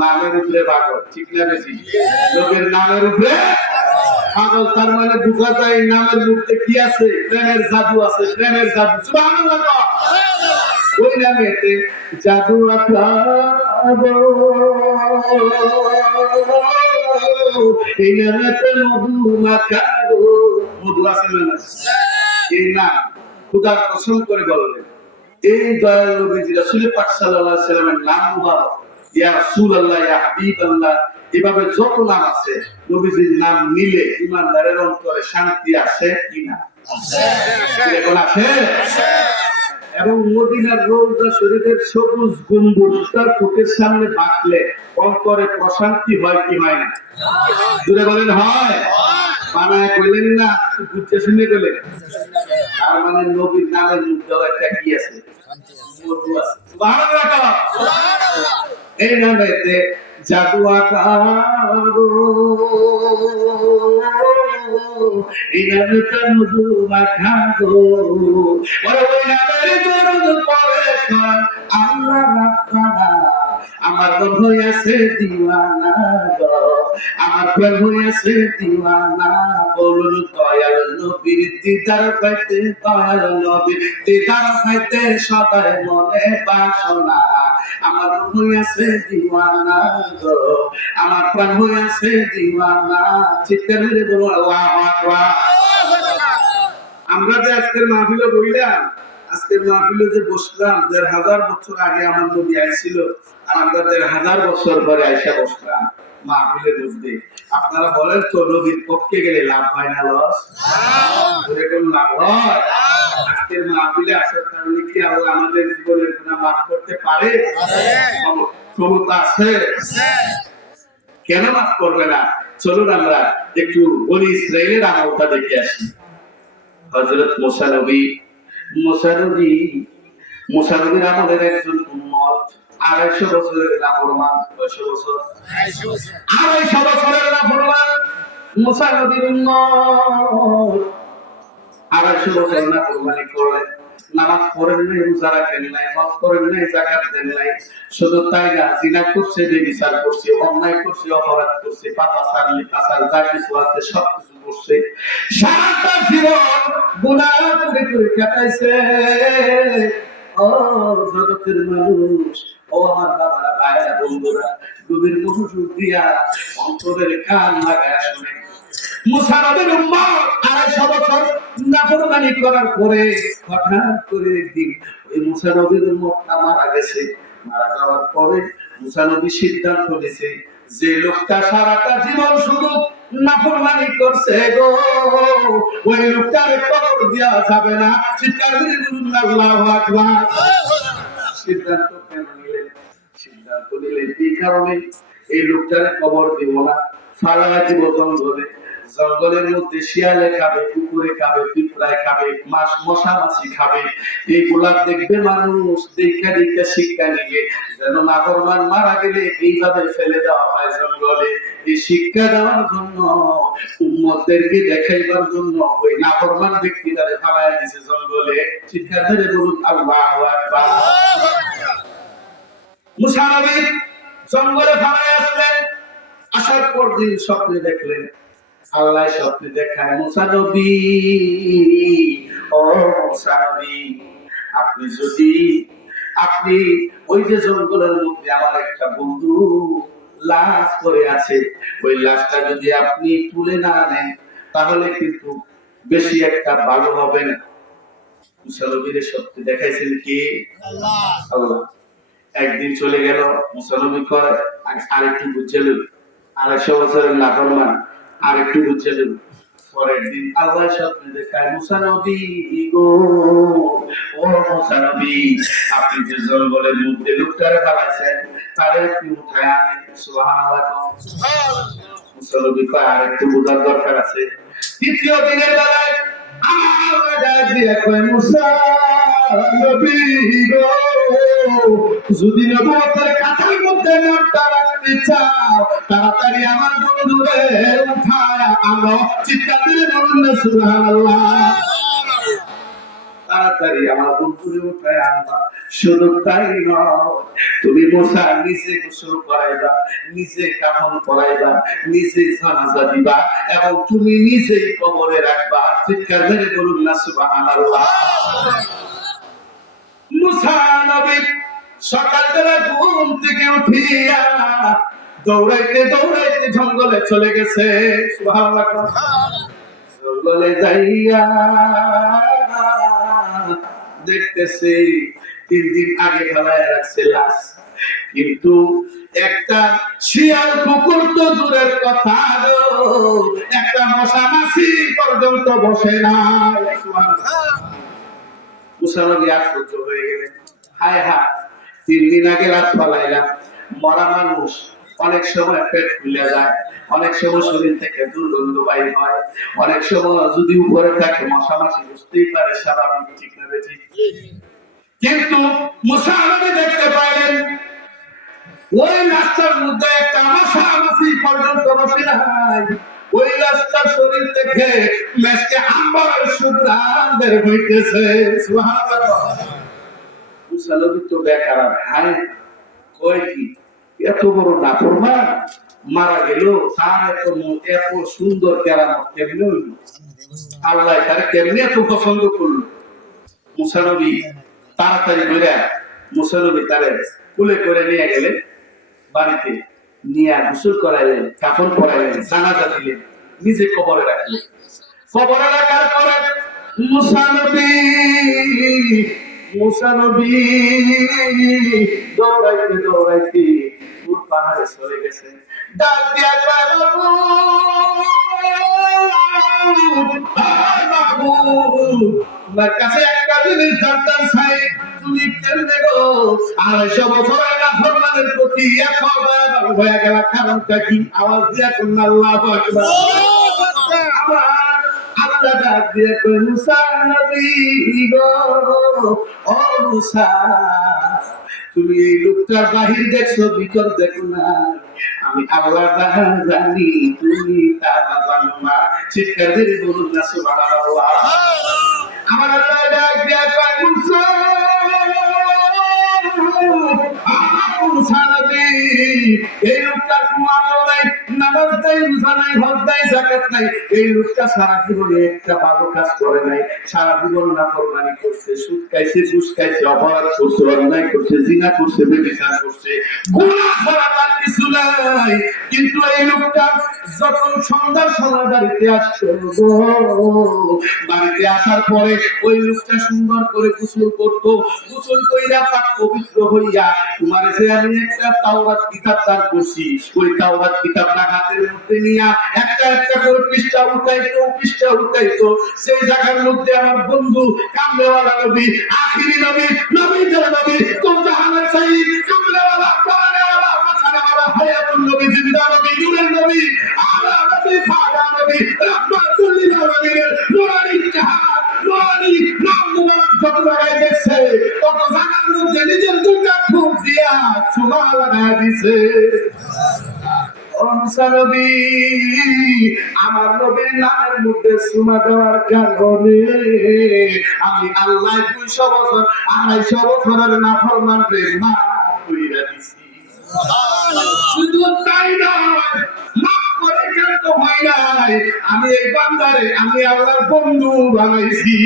নামের উপরে পাগল, ঠিক না? বেশি লোকের নামের উপরে পাগল, তার মানে বোঝা যায় নামের মধ্যে কি আছে? প্রেমের জাদু আছে, প্রেমের জাদু। সুবহানাল্লাহ। ওই নামেতে জাদু আঁকাবো, এই নামেতে মধু মাখাবো। মধু আছে না? এই না খুদার কসম করে বললেন এই দয়াল নবীজি রাসূল পাক সাল্লাল্লাহু আলাইহি ওয়াসাল্লামের নাম মুবারক ইয়া রাসূলুল্লাহ ইয়া হাবিবাল্লাহ এভাবে যত নাম আছে নবীজির নাম নিলে ইমানদারের অন্তরে শান্তি আসে কিনা? আছে। এখন আসে? এবং মদিনার রওজা শরীফের সবুজ গম্বুজ তার চোখের সামনে বাঁকলে অন্তরে প্রশান্তি হয় কি হয় না? জুড়ে বলেন হয়? বানায় কইলেন না বুঝতে শুনে গেলেন। তার মানে নবীর নামের মধ্যে একটা কি আছে? মধু আছে। সুবহানাল্লাহ। এই নামেতে জাদু আকারো এই নামেতে মধু মাখাবো ওরে ওই নামের দরুদ পড়ে আল্লাহ রাব্বানা আমার মন হইয়াছে দিওয়ানা গো আমার প্রেম হইয়াছে দিওয়ানা বলুন দয়াল নবীর দিদার পাইতে দয়াল নবীর দিদার পাইতে সদাই মনে বাসনা আমার মন হইয়াছে দিওয়ানা গো আমার প্রেম হইয়াছে দিওয়ানা চিৎকার করে বলো আল্লাহু আকবার। আমরা যে আজকের মাহফিলে বইলাম আজকের মাহফিলে যে বসলাম ১,৫০০ বছর আগে আমার নবী আইছিল আর আমরা ১,৫০০ বছর পরে আইসা বসলাম মাহফিলের মধ্যে। আপনারা বলেন তো নবীর পক্ষে গেলে লাভ হয় না লস? এরকম লাভ হয়? আজকের মাহফিলে আসার কারণে কি আল্লাহ আমাদের জীবনের গুনাহ মাফ করতে পারে? ক্ষমতা আছে? কেন মাফ করবে না? চলুন আমরা একটু বনি ইসরাইলের আমলটা দেখে আসি। হযরত মুসা নবীর আমাদের একজন উম্মত ২৫০ বছরের নাফরমান। কয়শো বছর? ২৫০ বছরের নাফরমান মুসা নবীর উম্মত ২৫০ বছর নাফরমানি করে নামাজ পড়েন নাই, রোজা রাখেন নাই, হজ করেন নাই, যাকাত দেন নাই। শুধু তাই না, জিনা করছে, ব্যভিচার করছে, অন্যায় করছে, অপরাধ করছে, পাপাচার মিথ্যাচার যা কিছু আছে সব কিছু করছে। সারাটা জীবন গুনাহ করে করে কাটাইছে। ও জগতের মানুষ, ও আমার বাবারা, ভাইরা, বন্ধুরা, গভীর মনোযোগ দিয়া অন্তরের কান লাগায় শুনে মুসা নবীর উম্মত ২৫০ বছর নাফরমানি করার পরে হঠাৎ করে একদিন ওই মুসা নবীর উম্মতটা মারা গেছে। মারা যাওয়ার পরে মুসা নবী সিদ্ধান্ত নিয়েছে যে লোকটা সারাটা জীবন শুধু নাফরমানি করছে গো ওই লোকটার কবর দেওয়া যাবে না। চিৎকার করে বলুন আল্লাহু আকবার। সিদ্ধান্ত কেন নিলেন? সিদ্ধান্ত নিলেন এই কারণে এই লোকটার কবর দিব না, ফালায়া দিব জঙ্গলে। জঙ্গলের মধ্যে শিয়ালে খাবে, কুকুরে খাবে, পিঁপড়ায় খাবে, মশা মাছি খাবে। এইগুলা দেখবে মানুষ, দেখা দেখা শিক্ষা নিবে যেন নাফরমান মারা গেলে এইভাবে ফেলে দেওয়া হয় জঙ্গলে। এই শিক্ষা দেওয়ার জন্য উম্মতদেরকে দেখাইবার জন্য ওই নাফরমান ব্যক্তিটারে ফালায়া দিয়েছে জঙ্গলে। শিক্ষা ধরে বলুন আল্লাহু আকবার। মুসা নবী জঙ্গলে ফালায়া আসলেন। আসার পর দিন স্বপ্নে দেখলেন, আল্লাহ স্বপ্নে দেখায় মুসা নবী, ও মুসা নবী, আপনি ওই যে জঙ্গলের মধ্যে আমার একটা বন্ধু লাশ পড়ে আছে, ওই লাশটা যদি আপনি তুলে না নেন তাহলে কিন্তু বেশি একটা ভালো হবে না। মুসা নবীর স্বপ্নে দেখাইছেন কি? আল্লাহ। একদিন চলে গেল, মুসা নবী কয় আরেকটু বুঝলেন, ২৫০ বছরের নাফরমান আরেকটু বুঝলেন। পরের দিন আল্লাহ স্বপ্নে দেখায় মুসা নবী গো, ও মুসা নবী, আপনি যে জঙ্গলের মধ্যে লোকটারে ফালাইছেন তারে আপনি উঠায় আনেন। সুবহানাল্লাহ। মুসা নবী কয় আরেকটু বোঝার দরকার আছে। তৃতীয় দিনের বেলায় আল্লাহ ডাক দিয়ে কয় মুসা নবী গো, যদি নবুয়তের কাঁথার মধ্যে নামটা রাখতে চাও তাড়াতাড়ি আমার বন্ধুরে উঠায় আনো। চিৎকার করে বলুন না সুবহানাল্লাহ। তাড়াতাড়ি আমার বন্ধুরে উঠায় আনবা। শুধু তাই নয়, তুমি মুসা নিজে গোসল করাইবা, নিজে কাফন পরাইবা, নিজে জানাজা দিবা এবং তুমি নিজেই কবরে রাখবা। চিৎকার করে বলুন না সুবহানাল্লাহ। মুসা নবী সকালবেলা ঘুম থেকে উঠিয়া দৌড়াইতে দৌড়াইতে জঙ্গলে চলে গেছে। সুবহানাল্লাহ। জঙ্গলে যাইয়া দেখতেছে 3 দিন আগে ফেলায় রাখছে লাশ, কিন্তু একটা শিয়াল কুকুর তো দূরের কথা গো, একটা মশা মাছি পর্যন্ত বসে নাই। মুসা নবী আশ্চর্য হয়ে গেলেন, হায় হায়, 3 দিন আগে লাশ ফালাইলাম। মরা মানুষ অনেক সময় পেট ফুলে যায়, অনেক সময় শরীর থেকে দুর্গন্ধ বাইর হয়, অনেক সময় যদি উপরে থাকে মশা মাছি বুঝতেই পারে স্বাভাবিক, ঠিক না ঠিক? কিন্তু মুসা নবী দেখতে পাইলেন ওই রাস্তার মধ্যে একটা মশা মাছি পর্যন্ত বসে নাই। ওই রাস্তার শরীর থেকে মেসকে আম্বরের সুঘ্রাণ বের হইতেছে। সুবহানাল্লাহ। মুসা নবী তো বেকার, হায় কয় কি এত বড় নাফরমান মারা গেল, তার এত সুন্দর কেরামত কেমনে হইল? আল্লাহ তার কেমনে এত পছন্দ করলো? মুসা নবী তাড়াতাড়ি করে মুসা নবী তারে কুলে করে নিয়ে গেলেন, বাড়িতে নিয়ে গোসল করাইলেন, কাফন পরাইলেন, জানাজা দিলেন, নিজে কবরে রাখলেন। কবরে রাখার পরে মুসা নবী দৌড়াইতে দৌড়াইতে পাহাড়ে চলে গেছে। ডাক দিয়া কয়, তোমার কাছে একটা জিনিস জানতাম চাই, তুমি কেমনে গো 250 বছরের নাফরমানের প্রতি এত দয়ালু হয়ে গেল, কারণটা কি? আওয়াজ দিয়া কন্যা আল্লাহু আকবার। আমার আল্লাহ ডাক দিয়ে কয়, মুসা নবী গো, ও মুসা, তুমি এই লোকটার বাহির দেখছো, ভিতর দেখো না। আমি আল্লাহ তাআলা জানি, তুমি তা জানো না। চিৎকার দিয়ে বলুন না সুবহানাল্লাহ। আমার আল্লাহ ডাক দিয়ে কয়, মুসা এই লোকটা কুয়ানো নাই, নামাজ নাই, রোজা নাই, হজ নাই, যাকাত নাই। এই লোকটা সারা জীবনে একটা ভালো কাজ করে নাই, সারা জীবন নাফরমানি করছে, সুদ খাইছে, ঘুষ খাইছে, অপরাধ করছে, অন্যায় করছে, জিনা করছে, ব্যভিচার করছে, গুনাহ ছাড়া তার কিছু নাই। কিন্তু এই লোকটা যখন সন্ধ্যার সময় বাড়িতে আসছে, বাড়িতে আসার পরে ওই লোকটা সুন্দর করে গোসল করতো, গোসল কইরা পাক পবিত্র হইয়া তোমার যে আমি একটা তাওরাত কিতাব দান করছি, ওই তাওরাত কিতাবটা হাতের মধ্যে নিয়া একটা একটা করে পৃষ্ঠা উঠাইতো। সেই জায়গার মধ্যে আমার বন্ধু কামলেওয়ালা নবী, আখিরি নবী, নবীদের নবী, তো জাহানের সাইয়্যিদ, কামলেওয়ালা, কোরআনেওয়ালা, মাছানেওয়ালা, হায়াতুন নবী, জিন্দা নবী, নূরের নবী, আলা নবী, ফালা নবী, রাহমাতুল লিল আলামিন, নুরানি জাহান, নুরানি নাম মুবারক যত জায়গায় দেখছে, তত জায়গার মধ্যে নিজের দুইটা ঠোঁট দিয়া সুমা লাগায় দিছে। আমার নবীর নামের মধ্যে সুমা দেওয়ার কারণে আমি আল্লাহ 200 বছর 250 বছরের নাফরমানকে মাফ কইরা দিছি। শুধু তাই নয়, মাফ করে কেন তো হয় নাই, আমি এই বান্দারে আমি আল্লাহর বন্ধু বানাইছি।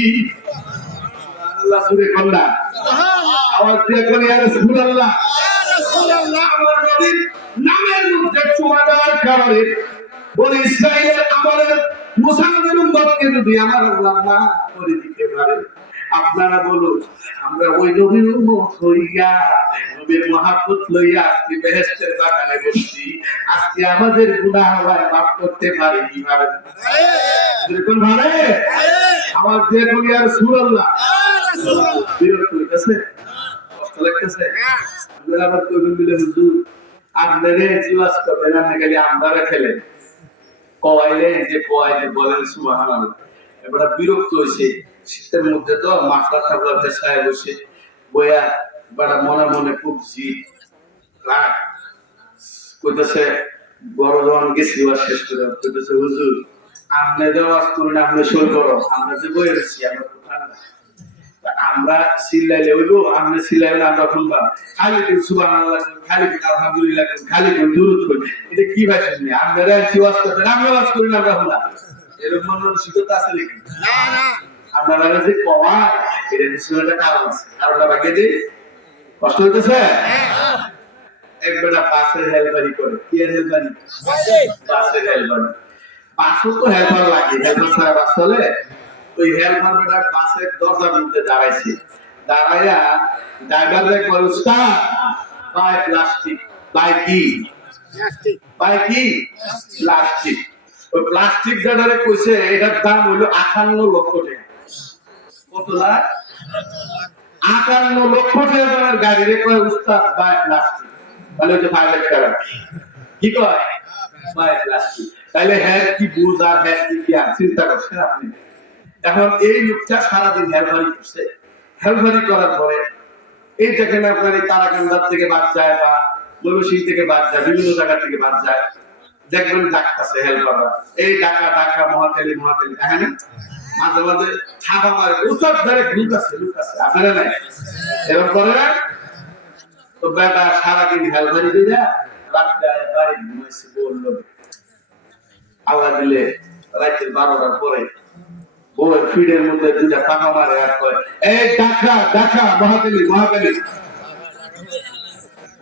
আল্লাহ সুরে কন্যা আওয়াজ দিয়ে কোন ইয়া রাসূলুল্লাহ, আমার নবীর নামের মধ্যে চুমা দেওয়ার কারণে বনি ইসরাইলের আমাদের মুসা নবীর উম্মতকে যদি আমার আল্লাহ মাফ করে দিতে পারে, আপনারা বলুন আমরা ওই নবীর উম্মত হইয়া নবীর মহব্বত লইয়া আজকে বেহেশতের বাগানে বসছি, আজকে আমাদের গুনাহ হয় মাফ করতে পারে কি পারে? এরকম ভাবে আমার দিয়ে কোন ইয়া রাসূলুল্লাহ, বিরক্ত হইতাছে, কষ্ট লাগতেছে, আপনারা আবার কইবেন বলে হুজুর আপনারে জিওয়াজ করবেন, আপনি খালি আমরা খেলেন কওয়াইলে যে কওয়াইলে বলেন সুবহানাল্লাহ। এবার বিরক্ত হইছে, শীতের মধ্যে তো মাথা ঠাকুর পেছায় বসে বয়া বড় মনে মনে খুব জিদ রাগ কইতেছে, বড় জন গেছি ওয়াজ শেষ করে কইতেছে, হুজুর আপনি যে ওয়াজ করেন আপনি সই করো, আমরা যে বই রয়েছি আমরা তো ঠান্ডা, আমরা সিলাইলে হইব, আপনি সিলাইলে আমরা শুনবা, খালি কেউ সুবহানাল্লাহ, খালি কেউ আলহামদুলিল্লাহ, খালি কেউ দুরূদ করি, এটা কি ভাষা শুনি? আপনারা ওয়াজ করতেন, আমরা ওয়াজ করি না, আমরা শুনলাম, এরকম মানসিকতা আছে নাকি? না না, আপনারা যে কওয়া এটা নিশ্চয় একটা কারণ আছে, কারণটা বাকি দিই কষ্ট হইতেছে। এক বেটা বাসের হেলপারি করে। কি হেলপারি? বাসের হেলপারি। বাসও তো হেলপার লাগে, হেলপার ছাড়া বাস চলে? ওই হেলপার বেটা বাসের দরজার মধ্যে দাঁড়াইছে, দাঁড়াইয়া ড্রাইভারকে কয়, উস্তাদ বাই প্লাস্টিক। বাই কি? বাই কি? প্লাস্টিক। ওই প্লাস্টিক যেটারে কইছে এটার দাম হলো 58 লক্ষ টাকা। কত লাখ? 58 লক্ষ টাকা দামের গাড়ি রে কয় উস্তাদ বাই প্লাস্টিক। তাহলে যে 5 লাখ টাকা কি কয়? By plastic. তাহলে হ্যাঁ কি বুঝ আর হ্যাঁ কি জ্ঞান, চিন্তা করছেন আপনি? এখন এই লোকটা সারাদিন হেলভারি করছে, হেলভারি করার পরে এই দেখেন আপনার এই তারাকান্দার থেকে বাদ যায় বা ময়মনসিংহ থেকে বাদ যায়, বিভিন্ন জায়গা থেকে বাদ যায়, দেখবেন ডাকতেছে হেলপাররা, এই ঢাকা ঢাকা মহাখালী মহাখালী, দেখেন মাঝে মাঝে ছাপা মারে, উত্তর ধারে লুক আছে আপনারা নাই এরকম করে না? তো বেটা সারাদিন হেলভারি দিয়ে রাত্রে বাড়ি ঘুমাইছে বললো আল্লাহ দিলে রাত্রে 12টার পরে বউয়ের ফিডের মধ্যে দুটা টাকা মারে আর কয়, এই ঢাকা ঢাকা মহাখালী মহাখালী।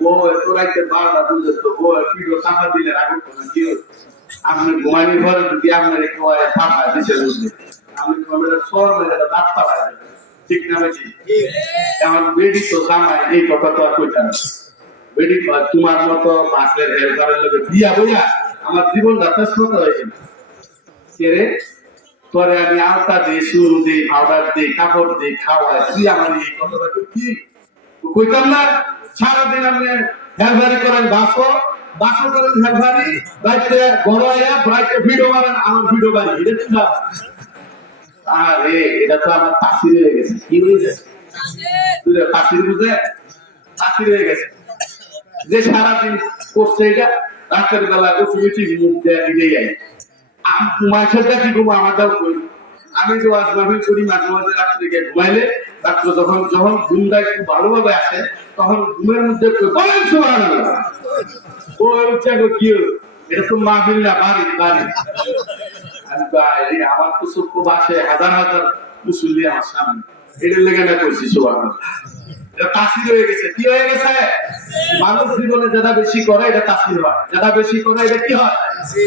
বউয়ের তো রাত্রে 12টা বুঝে তো বউয়ের ফিডও টাকা দিলে রাখুন না কি আপনি ঘুমানি ঘরে যদি আপনার একটু টাকা দিতে বুঝলে আপনি কমের সর মেরে দাঁত পাড়ায় ঠিক না বেশি? এখন বেডি তো জামাই এই কথা তো আর কইতা না, বেডি তোমার মতো বাসের হেলপারের লোকে বিয়া বইয়া আমার জীবনটা শেষ করতে হয়েছে। কে রে তোরে আমি আলতা দিই, সুর দিই, পাউডার দিই, কাপড় দিই, খাওয়াই, তুই আমার এই কথাটা কি কইতাম না? সারাদিন আপনি হেলভারি করেন, বাসও করেন হেলভারি, রাইতে গড়াইয়া রাইতে ভিডিও মারেন, আমার ভিডিও বাড়ি এটা কি না? আরে এটা তো আমার তাসির হয়ে গেছে। কি হয়ে গেছে? তাসির বুঝে? তাসির হয়ে গেছে যে সারাদিন করছে এটা, রাতের বেলা উঁচু মুখ দেয় দিতেই যাই। মানুষের কাছে ঘুমা আমারটাও করি, আমি যে ওয়াজ মাহফিল করি মাঝে মাঝে রাত্রে গিয়ে ঘুমাইলে রাত্র যখন যখন ঘুমটা একটু ভালোভাবে আসে তখন ঘুমের মধ্যে বলেন সুবহানাল্লাহ, ও উঠছে কি এটা তো মাহফিল না, বাড়ি বাড়ি। আমি বাইরে আমার তো চক্ষু বাসে হাজার হাজার মুসল্লি আমার সামনে, এটার লেগে না করছি সুবহানাল্লাহ। এটা তাসির হয়ে গেছে। কি হয়ে গেছে? মানব জীবনে যেটা বেশি করে এটা তাসির হয়, যেটা বেশি করে এটা কি হয়?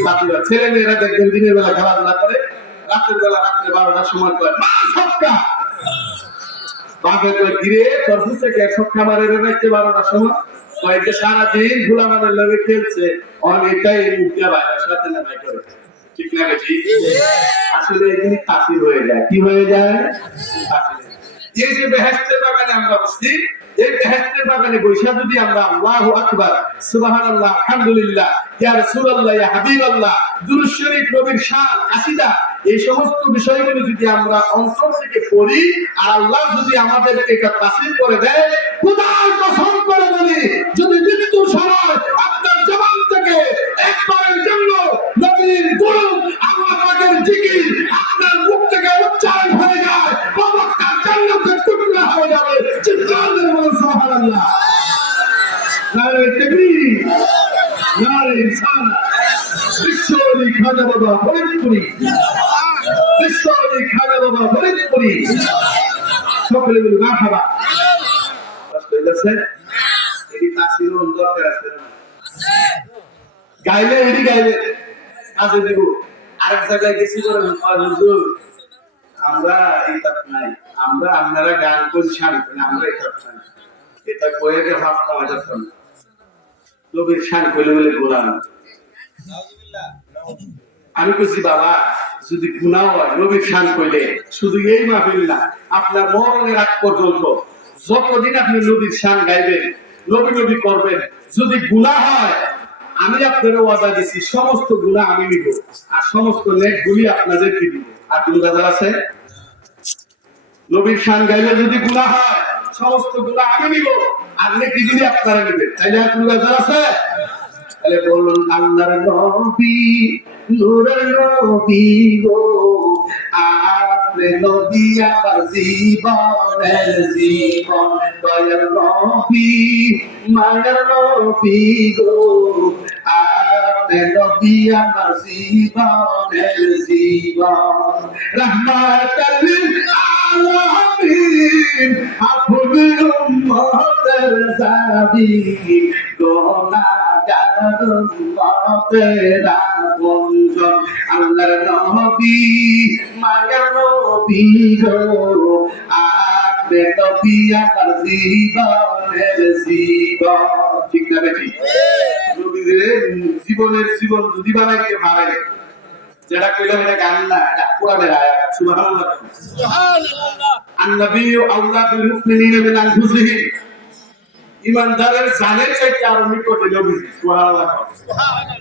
তাসির হয়। ছেলে মেয়েরা দেখবেন দিনের বেলা খেলাধুলা করে, রাতের বেলা রাত্রে 12টার সময় করে মা ছক্কা, বাপে কয় ধীরে তোর থেকে ছক্কা মারে রাত্রে 12টার সময়, কয়েকটা সারাদিন গোলামানের লগে খেলছে, অনেকটাই মুখটা বাইরের সাথে না ভাই করে, ঠিক না বেশি? আসলে এগুলি তাসির হয়ে যায়। কি হয়ে যায়? এই যে বেহেশতের বাগানে আমরা বসছি, এই বেহেশতের বাগানে বসে যদি আমরা আল্লাহু আকবার, সুবহানাল্লাহ, আলহামদুলিল্লাহ, ইয়া রাসূলুল্লাহ, ইয়া হাবিবাল্লাহ, দুরূদ শরীফ, নবীর শান, কাসিদা, এই সমস্ত বিষয়গুলো যদি আমরা অন্তর থেকে পড়ি আর আল্লাহ যদি আমাদের এটা তাসির করে দেয়, খোদার কসম করে বলি যদি মৃত্যুর সময় আপনার জবান থেকে একবারের জন্য নবীর দুরূদ, আল্লাহ পাকের জিকির আপনার মুখ থেকে উচ্চারণ হয়ে যায়, কবরটা জান্নাতের টুকরা হয়ে যাবে। চিৎকার করে বলুন সুবহানাল্লাহ। নারে তাকবীর, নারে রিসালাত। বিশ্বনবী খাজা বাবা ফরিদপুরি, বিশ্বনবী খাজা বাবা ফরিদপুরি, সকলে বলুন মারহাবা। কষ্ট হইছে? এই তাসিরও দরকার আছে না? গাইলে এডি গাইলে কাজে দিব। আরেক জায়গায় গেছি করে হুজুর আমরা এটা নাই, আমরা আপনারা গান করে শান করেন, আমরা এটা নাই, এটা কয়ে গে ভাব কমা যাচ্ছে না, নবীর শান কইলে বলে গোলাম। আমি কইছি বাবা যদি গুনাহ হয় নবীর শান কইলে শুধু এই মাহফিল না, আপনার মরণের আগ পর্যন্ত যতদিন আপনি নবীর শান গাইবেন, নবী নবী করবেন, যদি গুনাহ হয় আমি আপনাদের ওয়াদা দিছি সমস্ত গুনাহ আমি নিব আর সমস্ত নেক গুলি আপনাদেরকে দিব। আর কোন দাদা আছে? নবীর শান গাইলে যদি গুনাহ হয় সমস্ত গুনাহ আমি নিব আর নেকি গুলি আপনারা নেবেন। তাইলে আর কোন দাদা আছে? তাহলে বলুন আল্লাহর নবী, নূরের নবী গো, আপনি নবী আমার জীবনের জীবন, দয়ার নবী, মায়ের নবী গো, আপনি নবী আমার জীবনের জীবন, রহমাতুল লিল আলামিন আপনি উম্মতের সাবি গুনাহগার উম্মতের আপনজন আল্লাহর নবী মায়া নবী গো আপনি নবী আমার জীবনের জীবন ঠিক না বেশি নবীদের জীবন যদি বানাইতে পারে যেটা কইলাম এটা গান না এটা কোরআনের আয়াত সুবহানাল্লাহ সুবহানাল্লাহ আন-নবিয়্যু আওলা বিল মুমিনিনা মিন আনফুসিহিম ঈমানদারের জানের চাইতে আরো নিকটে নবী সুবহানাল্লাহ সুবহানাল্লাহ